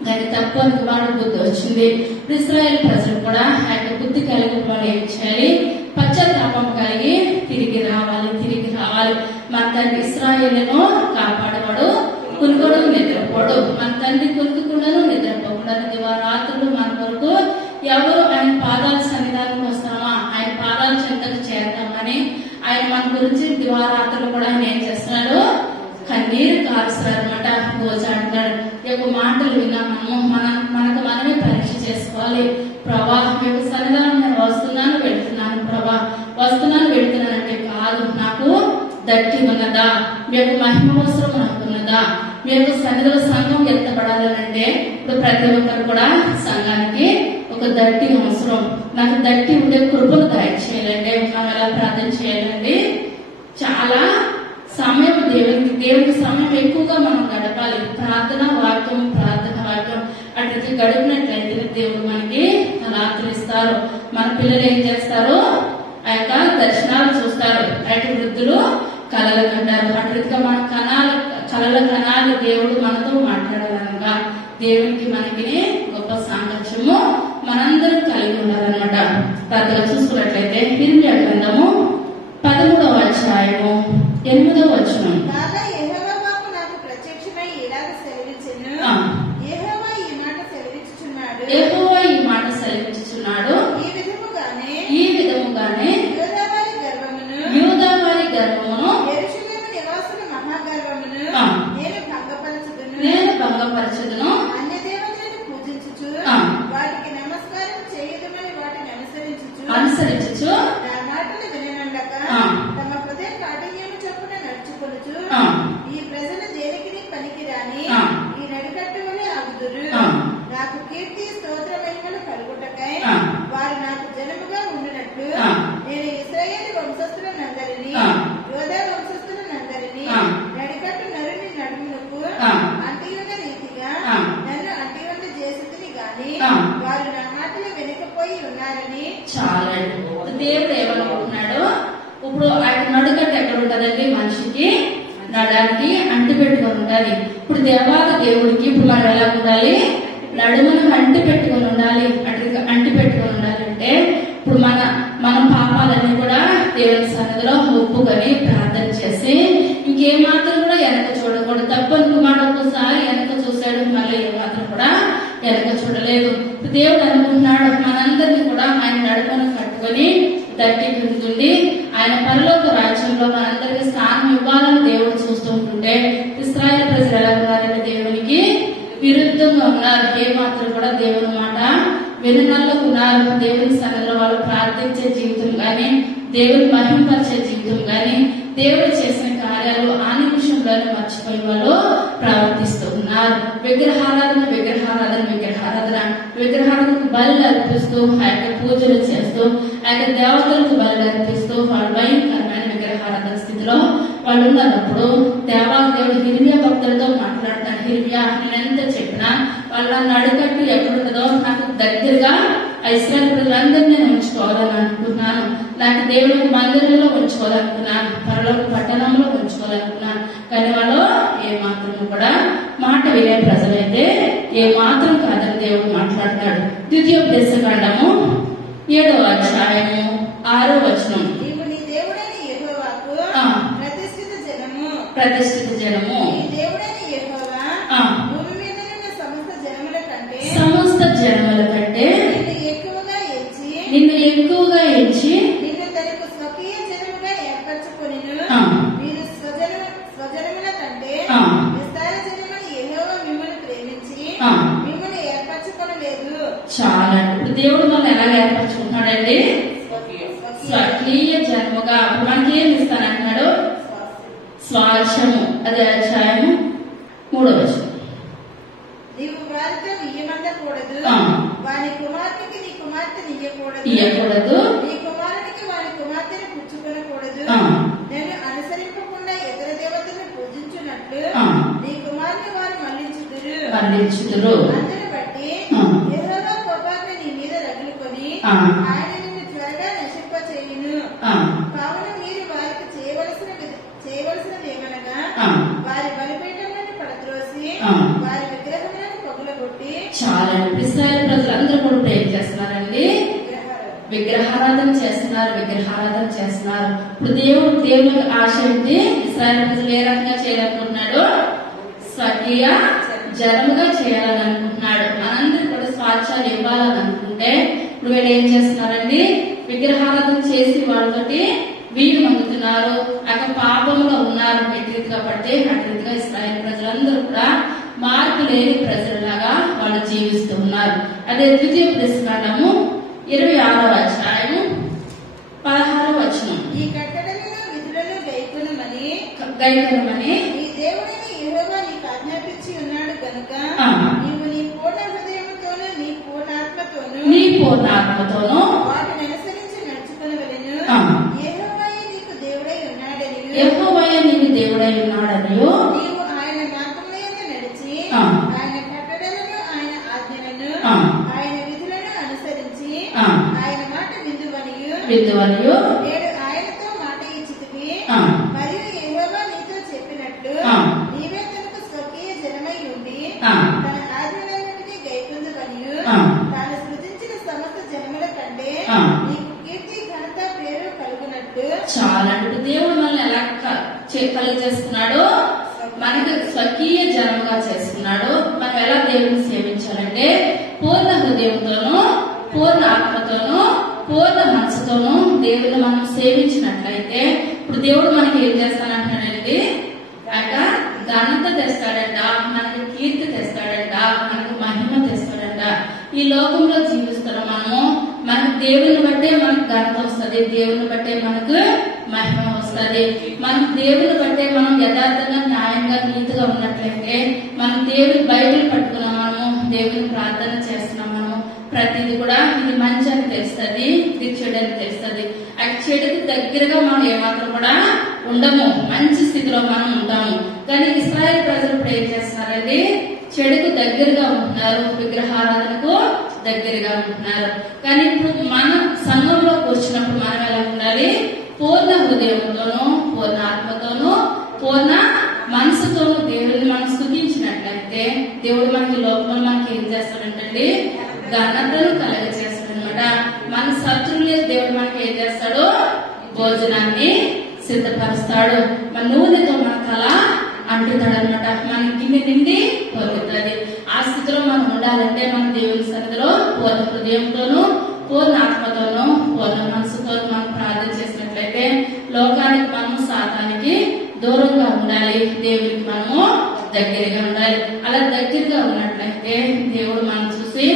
దానికి తప్పని వాడు బుద్ధి వచ్చింది. ఇశ్రాయేల్ ప్రజలు కూడా ఆ యొక్క బుద్ధి కలిగిన వాళ్ళు ఏం చేయాలి? పశ్చాత్తాపం కలిగి తిరిగి రావాలి. మన తండ్రి ఇశ్రాయేలును కాపాడేవాడు కునుకోడు నిద్రపోడు. మన తండ్రి కునుకుండాను నిద్రపోకుండా దివారాత్రులు మన కొరకు ఎవరు ఆయన పాదాల సన్నిధానం వస్తామా, ఆయన పాదాల చెంతకు చేద్దామని ఆయన మన గురించి దివారాత్రులు కూడా ఆయన ఏం చేస్తున్నాడు? కన్నీరు కారుస్తారు అనమాట. రోజు అంటున్నాడు, ఈ యొక్క మాటలు విన్నా మనకు మనమే పరీక్ష చేసుకోవాలి. ప్రభా మీ యొక్క సన్నిధానం నేను వస్తున్నాను వెళ్తున్నాను, ప్రభా వస్తున్నాను వెళ్తున్నాను అంటే కాదు, నాకు దట్టి ఉన్నదా, మీ యొక్క మహిమ అవసరం నాకు ఉన్నదా, మీ యొక్క సన్నిధిలో సంఘం ఎత్తబడాలనంటే ఇప్పుడు ప్రతి ఒక్కరు కూడా సంఘానికి ఒక దట్టి అవసరం. నాకు దట్టి ఉండే కృపను దయచేయాలంటే మనం ఎలా ప్రార్థన చేయాలండి? చాలా సమయం దేవునికి సమయం ఎక్కువగా మనం గడపాలి. ప్రార్థన వాక్యం అట్లయితే గడిపినట్లయితే దేవుడు మనకి ఆశ్రయిస్తారు. మన పిల్లలు ఏం చేస్తారు? ఆ యొక్క దర్శనాలు చూస్తారు. అటు వృద్ధులు కలలు కంటారు. అట్లా మన కలల కణాలు దేవుడు మనతో మాట్లాడాలనగా దేవునికి మనకి గొప్ప సాంగత్యము మనందరం కలిగి ఉండాలన్నమాట. పెద్దగా చూసుకున్నట్లయితే ఇర్మియా గ్రంథము 13వ అధ్యాయము 8వ వచనం. యెహోవా ఈ మాట సెలవిచ్చుచున్నాడు, ఈ విధముగానే యూదావారి గర్వమును నేను భంగపరచుదును. వాటికి నమస్కారం చేయదమని వాటిని అనుసరించుచు నా మాటలు విననుండక తమ హృదయ కాఠిన్యము చొప్పున నడుచుకొనుచు ఈ ప్రజలు దేనికి పనికిరాని ఈ నడికట్టు వలె ఆగుదురు. నాకు కీర్తి స్తోత్ర మహిమలు కలుగుటకై వారు నాకు జనముగా ఉండినట్లు నేను ఇశ్రాయేలు వంశస్థులనందరినీ యోధా వంశస్థులనందరినీ నడికట్టు నరుని నడుమునకు అంటియున్న రీతిగా నన్ను అంటియున్న చేసితిని గాని వారు నా మాటలు వెనుకపోయి ఉన్నారని. చాలా దేవుడు ఏమనుకుంటున్నాడు? ఇప్పుడు ఆయన నడుకట్టు ఎక్కడ ఉంటదండి? మనిషికి నడానికి అంటి పెట్టుకొని ఉండాలి. ఇప్పుడు దేవాది దేవుడికి ఇప్పుడు మనం ఎలా ఉండాలి? నడుమును అంటి పెట్టుకొని ఉండాలి. అంటి పెట్టుకొని ఉండాలి అంటే ఇప్పుడు మన పాపాలన్నీ కూడా దేవుని సన్నిధిలో ఒప్పుకొని ప్రార్థన చేసి ఇంకేమాత్రం కూడా వెనక చూడకూడదు. తప్పనుకు మాట ఒక్కసారి వెనక చూశాడు, మళ్ళీ ఏమాత్రం కూడా వెనక చూడలేదు. దేవుడు అనుకుంటున్నాడు మనందరినీ కూడా ఆయన నడుమును కట్టుకొని దట్టి ఉంటుండి ఆయన పరలోక రాజ్యంలో మనందరికీ స్థానం ఇవ్వాలని దేవుడు చూస్తూ ఉంటుంటే ఇశ్రాయేలు ప్రజలు ఎలా ఉన్నారంటే దేవునికి విరుద్ధంగా ఉన్నారు. ఏమాత్రం కూడా దేవుని మాట వెనునల్లకు ఉన్నారు. దేవుని సన్నిధిలో వాళ్ళు ప్రార్థించే జీవితం గాని, దేవుని మహింపరిచే జీవితం గాని, దేవుడు చేసిన కార్యాలు ఆ నిమిషంలోనే మర్చిపోయి వాళ్ళు ప్రవర్తిస్తూ ఉన్నారు. విగ్రహారాధనకు బలి అర్పిస్తూ ఆ యొక్క పూజలు చేస్తూ ఆ యొక్క దేవతలకు బలి అర్పిస్తూ వాళ్ళు భయంకరమైన విగ్రహారాధన స్థితిలో వాళ్ళు ఉన్నప్పుడు దేవుడు హిర్మియా భక్తులతో మాట్లాడతాడు. హిర్మియా నేనెంత చెప్పినా వాళ్ళ నడుకట్టు ఎక్కడుంటదో నాకు దగ్గరగా ఇశ్రాయేలు ప్రజలందరినీ నేను ఉంచుకోవాలని అనుకున్నాను. నాకు దేవుడికి మందిరంలో ఉంచుకోవాలనుకున్నాను, పరలోక పట్టణంలో ఉంచుకోవాలనుకున్నాను. కానీ వాళ్ళు ఏ మాత్రం కూడా మాట వినే ప్రజలైతే ఏ మాత్రం కాదని దేవుడు మాట్లాడతాడు. ద్వితీయోపదేశకాండము 7వ అధ్యాయము 6వ వచనం. ప్రతిష్ఠిత జనము సమస్త జనముల కంటే నిన్ను ఎక్కువగా ఎంచి నిన్ను తనకు స్వకీయ జనముగా ఏర్పరచుకొని మీరు స్వజనముల కంటే విస్తార జనమని యెహోవా మిమ్మల్ని ప్రేమించి మిమ్మల్ని ఏర్పరచుకోలేదు. చాలా ఇప్పుడు దేవుడు మనం ఎలా ఏర్పరచుకుంటున్నాడండి? స్వకీయ జన్మగా. మనకి ఏం ఇస్తానంటున్నాడు? స్వార్థము. అదే అధ్యాయము 3వ వచనం. నీవు వారితో ఇయ్యమందకూడదు, వాని కుమార్తెకి నీ కుమార్తెని ఇయ్యకూడదు, నీ కుమారునికి వాని కుమార్తెను పుచ్చుకొనకూడదు. నేను అనుసరింపకుండా ఇతర దేవతలను పూజించున్నట్లు నీ కుమారుని వారు మళ్లించుదురు. అందును బట్టి యెహోవా కోపాగ్ని నీ మీద రగులుకొని ఆయన నిన్ను త్వరగా నశింపచేయును. కావున మీరు వారికి చేయవలసినది ఏమనగా వారి బలిపీఠములను పడద్రోసి వారి విగ్రహములను పగులగొట్టి. చాలా ఇశ్రాయేలు ప్రజలందరూ కూడా ఏం చేస్తున్నారండి? విగ్రహారాధన చేస్తున్నారు. ఇప్పుడు దేవుని ఆశ ఏంటి? ఇశ్రాయేలు ప్రజలు ఏ రకంగా చేయాలనుకుంటున్నాడు? స్వకీయ జనముగా చేయాలని అనుకుంటున్నాడు. మనందరూ కూడా స్వాచ్ఛాలు ఇవ్వాలని అనుకుంటే ఇప్పుడు వీళ్ళు ఏం చేస్తున్నారండి? విగ్రహారాధన చేసి వాళ్ళతోటి వీలు మంగుతున్నారు, అక్కడ పాపంలో ఉన్నారు. ఎట్టిగా పడితే అట్టిగా ఇశ్రాయేలు ప్రజలందరూ కూడా మార్పు లేని ప్రజలలాగా వాళ్ళు జీవిస్తూ ఉన్నారు. అదే ద్వితీయోపదేశకాండము 26వ అధ్యాయము 16వ వచనం. ఈ కట్టడలను విధులను గైకొనమని ఈ దేవుడైన యెహోవా నీకు ఆజ్ఞాపించి ఉన్నాడు గనుక నీవు నీ పూర్ణ హృదయముతోను నీ పూర్ణ ఆత్మతోను వాటిని అనుసరించి నడుచుకొనవలెను. యెహోవాయే నీకు దేవుడై ఉన్నాడనియు నీవు ఆయన మార్గములందు నడిచి ఆయన కట్టడలను ఆయన ఆజ్ఞలను ఆయన విధులను అనుసరించి ఆయన మాట విందువనియు నేడు ఆయనతో మాట ఇచ్చితివి. మరియు యెహోవా నీతో చెప్పినట్లు నీవే తనకు స్వకీయ జనమై ఉండి తన ఆజ్ఞలన్నిటినీ గైకొందువనియు తాను సృజించిన సమస్త జనముల కంటే నీకు కీర్తి ఘనత పేరు కలుగునట్టు. చాలా దేవుడు మనల్ని ఎలా కలుగు చేస్తున్నాడు? మనకి స్వకీయ జనముగా చేస్తున్నాడు. మనం ఎలా దేవుడిని సేవించాలంటే పూర్ణ హృదయంతోనూ పూర్ణ ఆత్మతోనూ పూర్ణ మనసుతోనూ దేవుడిని మనం సేవించినట్లయితే ఇప్పుడు దేవుడు మనకి ఏం చేస్తానంటాడండి? ఆయన ఘనత తెస్తాడంట, మనకి కీర్తి తెస్తాడంట, మనకు మహిమ తెస్తాడంట. ఈ లోకంలో జీవిస్తున్న మనకు దేవుని బట్టే మనకు ఘనత వస్తుంది, దేవుని బట్టే మనకు మహిమ వస్తుంది. మనం దేవుని బట్టే మనం యథార్థంగా న్యాయంగా నీతిగా ఉన్నట్లయితే మనం దేవుని బైబిల్ పట్టుకున్నాం, మనము దేవుని ప్రార్థన చేస్తున్నాం, మనము ప్రతిది కూడా ఇది మంచి అని తెలుస్తుంది, ఇది చెడు అని తెలుస్తుంది. ఆ చెడుకు దగ్గరగా మనం ఏమాత్రం కూడా ఉండము, మంచి స్థితిలో మనం ఉంటాము. కానీ ఇశ్రాయేలు ప్రజలు ఇప్పుడు ఏం చేస్తున్నారండి? చెడుకు దగ్గరగా ఉంటున్నారు, విగ్రహారాధనకు దగ్గరగా ఉంటున్నారు. కానీ ఇప్పుడు మన సంఘంలోకి వచ్చినప్పుడు మనం ఎలా ఉండాలి? పూర్ణ హృదయంతోనూ పూర్ణ ఆత్మతోనూ పూర్ణ మనసుతోనూ దేవుడిని మనం స్తుతించినట్లయితే దేవుడు మనకి లోపల మనకి ఏం చేస్తాడంటండి? ఘనతను కలగజేస్తాడనమాట. మన శత్రువులే దేవుడు మనకి ఏం చేస్తాడు? భోజనాన్ని సిద్ధపరుస్తాడు. మన నూనెతో మన తల అంటుతాడనమాట. మన గిన్నె నిండి పొందుతుంది. ఆ స్థితిలో మనం ఉండాలంటే మన దేవుని సన్నిధిలో పూర్ణ హృదయంతోనూ పూర్ణ ఆత్మతోనూ పూర్ణ మనసుతో మనం ప్రార్థన చేసినట్లయితే లోకానికి మనము సాతానికి దూరంగా ఉండాలి, దేవునికి మనము దగ్గరగా ఉండాలి. అలా దగ్గరగా ఉన్నట్లయితే దేవుడు మనం చూసి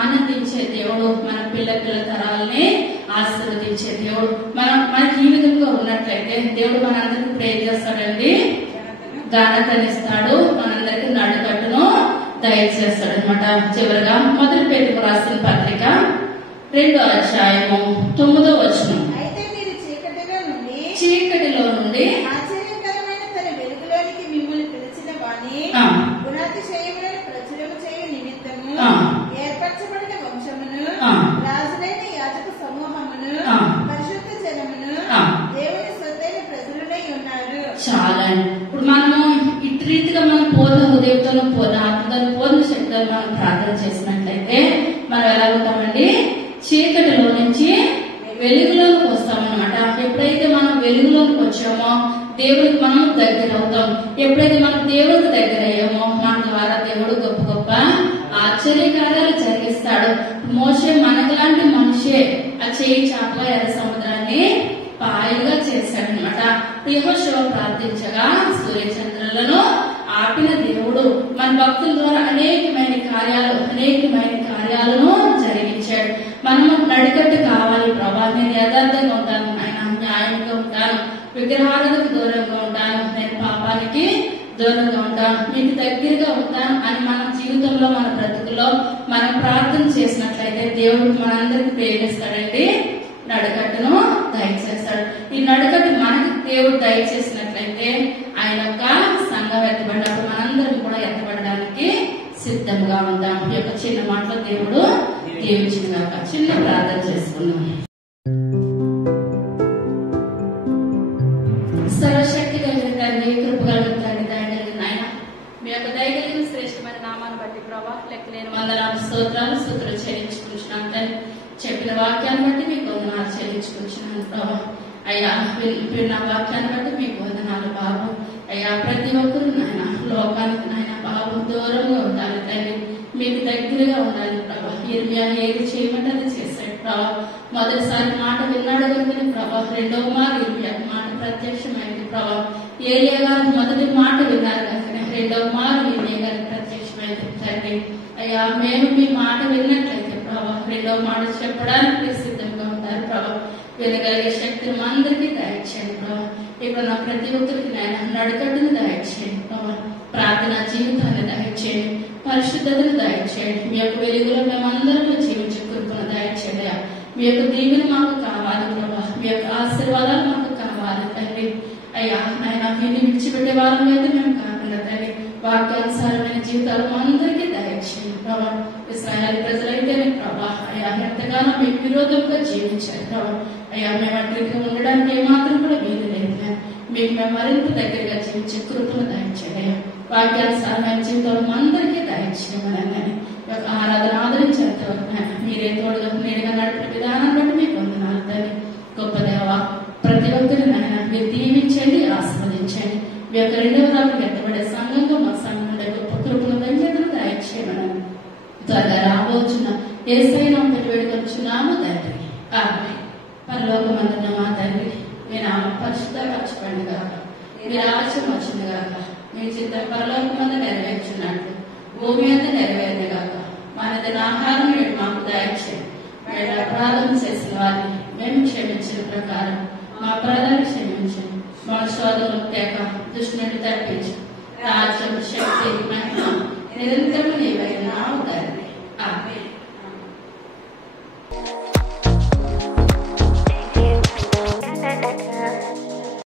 ఆనందించే దేవుడు, మన పిల్ల తరాలని ఆశీర్వదించే దేవుడు. మన జీవితంలో ఉన్నట్లయితే దేవుడు మనందరికి ప్రేమ చేస్తాడండి, ఘనతనిస్తాడు, మనందరికి నడుకట్టును దయచేస్తాడు అనమాట. చివరిగా మొదటి పేతురు రాసిన పత్రిక 2వ అధ్యాయము 9వ వచనం. అయితే మీరు చీకటిలో నుండి ఆశ్చర్యకరమైన తన వెలుగులోనికి మిమ్మల్ని పిలిచిన వాణి గుణాతిశయములను ప్రచురము చేయు నిమిత్తము ఏర్పరచబడిన వంశమును రాజులైన యాజక సమూహమును పరిశుద్ధ జనమును దేవుని సొత్తైన ప్రజలునై ఉన్నారు. చాలా ఇప్పుడు మనము ఇటు రీతిగా మనం పూర్ణ హృదయంతో పూర్ణ ఆత్మతో పూర్ణ శక్తితో మనం ప్రార్థన చేసినట్లయితే మనం ఎలా ఉంటామండి? చీకటిలో నుంచి వెలుగులోకి వస్తామన్నమాట. ఎప్పుడైతే మనం వెలుగులోకి వచ్చామో దేవుడికి మనం దగ్గర అవుతాం. ఎప్పుడైతే మనం దేవుడికి దగ్గర అయ్యామో మన ద్వారా దేవుడు గొప్ప గొప్ప ఆశ్చర్యకార్యాలు జరిగిస్తాడు. మోషే మనకులాంటి మనిషే ఆ చేయి చాపగా ఎర్ర సముద్రాన్ని పాయలుగా చేశాడనమాట. యెహోషువ ప్రార్థించగా సూర్యచంద్రులను ఆపిన దేవుడు మన భక్తుల ద్వారా అనేకమైన కార్యాలను జరిగించాడు. మనము నడికట్టు కావాలి ప్రభా, నేను యథార్థంగా ఉంటాను, ఆయన న్యాయంగా ఉంటాను, విగ్రహాలకు దూరంగా ఉంటాను, నేను పాపానికి దూరంగా ఉంటాను, మీకు దగ్గరగా ఉంటాను అని మన జీవితంలో మన బ్రతుకులో మనం ప్రార్థన చేసినట్లయితే దేవుడు మనందరికి ప్రేమిస్తాడండి, నడుకట్టును దయచేస్తాడు. ఈ నడుకట్టు మనకి దేవుడు దయచేసినట్లయితే ఆయన యొక్క సంఘం ఎత్తబడినప్పుడు మనందరం కూడా ఎత్తబడడానికి సిద్ధంగా ఉంటాం. ఈ యొక్క చిన్న మాటలో దేవుడు దీవించినాక చిన్న ప్రార్థన చేసుకుందాం. సర్వశక్తి కలిగిన తండ్రి, కృప కలిగిన అయ్యా విన్న వాక్యాన్ని బట్టి మీకు వందనాలు బాబు. అయ్యా ప్రతి ఒక్కరు నాయన లోకానికి నాయన బాబు దూరంగా ఉండాలి తండ్రి, మీకు దగ్గరగా ఉండాలి ప్రభా. ఇర్మియా ఏది చేయమంటే అది చేశాడు ప్రభా. మొదటిసారి మాట విన్నాడు కనుక ప్రభా, రెండవ మాట ఇర్మియా మాట ప్రత్యక్షమైంది ప్రభా. ఏలియా గారు మొదటి మాట విన్నారు కనుక రెండవ మాట ఇర్మియా గారికి ప్రత్యక్షమైంది తండ్రి. అయ్యా మేము మీ మాట విన్నట్లయితే ప్రభా రెండవ మాట చెప్పడానికి సిద్ధంగా ఉంటారు ప్రభా. వినగలిగే శక్తిని మా అందరికీ దయచేయండి ప్రభా. ఇప్పుడు నా ప్రతి ఒక్కరికి నాయన నడుకట్టును దయచేయండి ప్రభా. ప్రార్థన జీవితాన్ని దయచేయండి, పరిశుద్ధతను దయచేయండి. మీ యొక్క వెలుగులో మేమందరూ జీవించే కృపను దయచేయండి. మీ యొక్క దీవెన మాకు కావాలి ప్రభా, మీ యొక్క ఆశీర్వాదాలు మాకు కావాలి తండ్రి. అయ్యా నాయన వీటిని విడిచిపెట్టే వాళ్ళం అయితే మేము కాకుండా తండ్రి వాక్యానుసారమైన జీవితాలు మా అందరికీ దయచేయండి ప్రభా. ఇశ్రాయేలు ప్రజలైతేనే ప్రభా అయ్యా ఎంతగానో మీకు విరోధంగా జీవించారు ప్రభా. అయ్యా మేము అక్కడికి ఉండడానికి ఏమాత్రం కూడా వీలు లేదు. మీకు మేము మరింత దగ్గరగా జీవించే కృపను దయచేయండి. వాక్యానుసారమైన జీవితాలు మా అందరికీ దయచేయమని యొక్క ఆరాధన ఆదరించేంత వరకు మీరే తోడుగా నేరుగా నడిపే విధానం బట్టి మీకు వందనాలు తండ్రి. గొప్ప దేవ ప్రతి ఒక్కరి నాయన మీరు దీవించండి, ఆస్వాదించండి. మీ యొక్క రెండవ రాత్రికి ఎత్తబడే సంఘంగా మా సంఘం ఉండే గొప్ప కృపను దంచేతను దయచేయమని త్వరగా రాబోచున్న యేసయ్య నామమున వేడుకొనుచున్నాము తండ్రి. ఆమేన్. పరలోకమందున్న మా తండ్రి, మీ నామం పరిశుద్ధపరచబడును గాక, మీ రాజ్యం వచ్చును గాక, మీ చిత్తం పరలోకమందు నెరవేర్చున్నట్లు భూమి అంతా నెరవేరును గాక. మా నిత్య ఆహారం నేడు మాకు దయచేయండి. మేము అపరాధం చేసిన వారిని మేము క్షమించిన ప్రకారం మా అపరాధాలు క్షమించండి. మా శోధనలు తేక దుష్టు నుండి తప్పించు. రాజ్యం, శక్తి, మహిమ నిరంతరం నీవైనావు తండ్రి. ఆమేన్.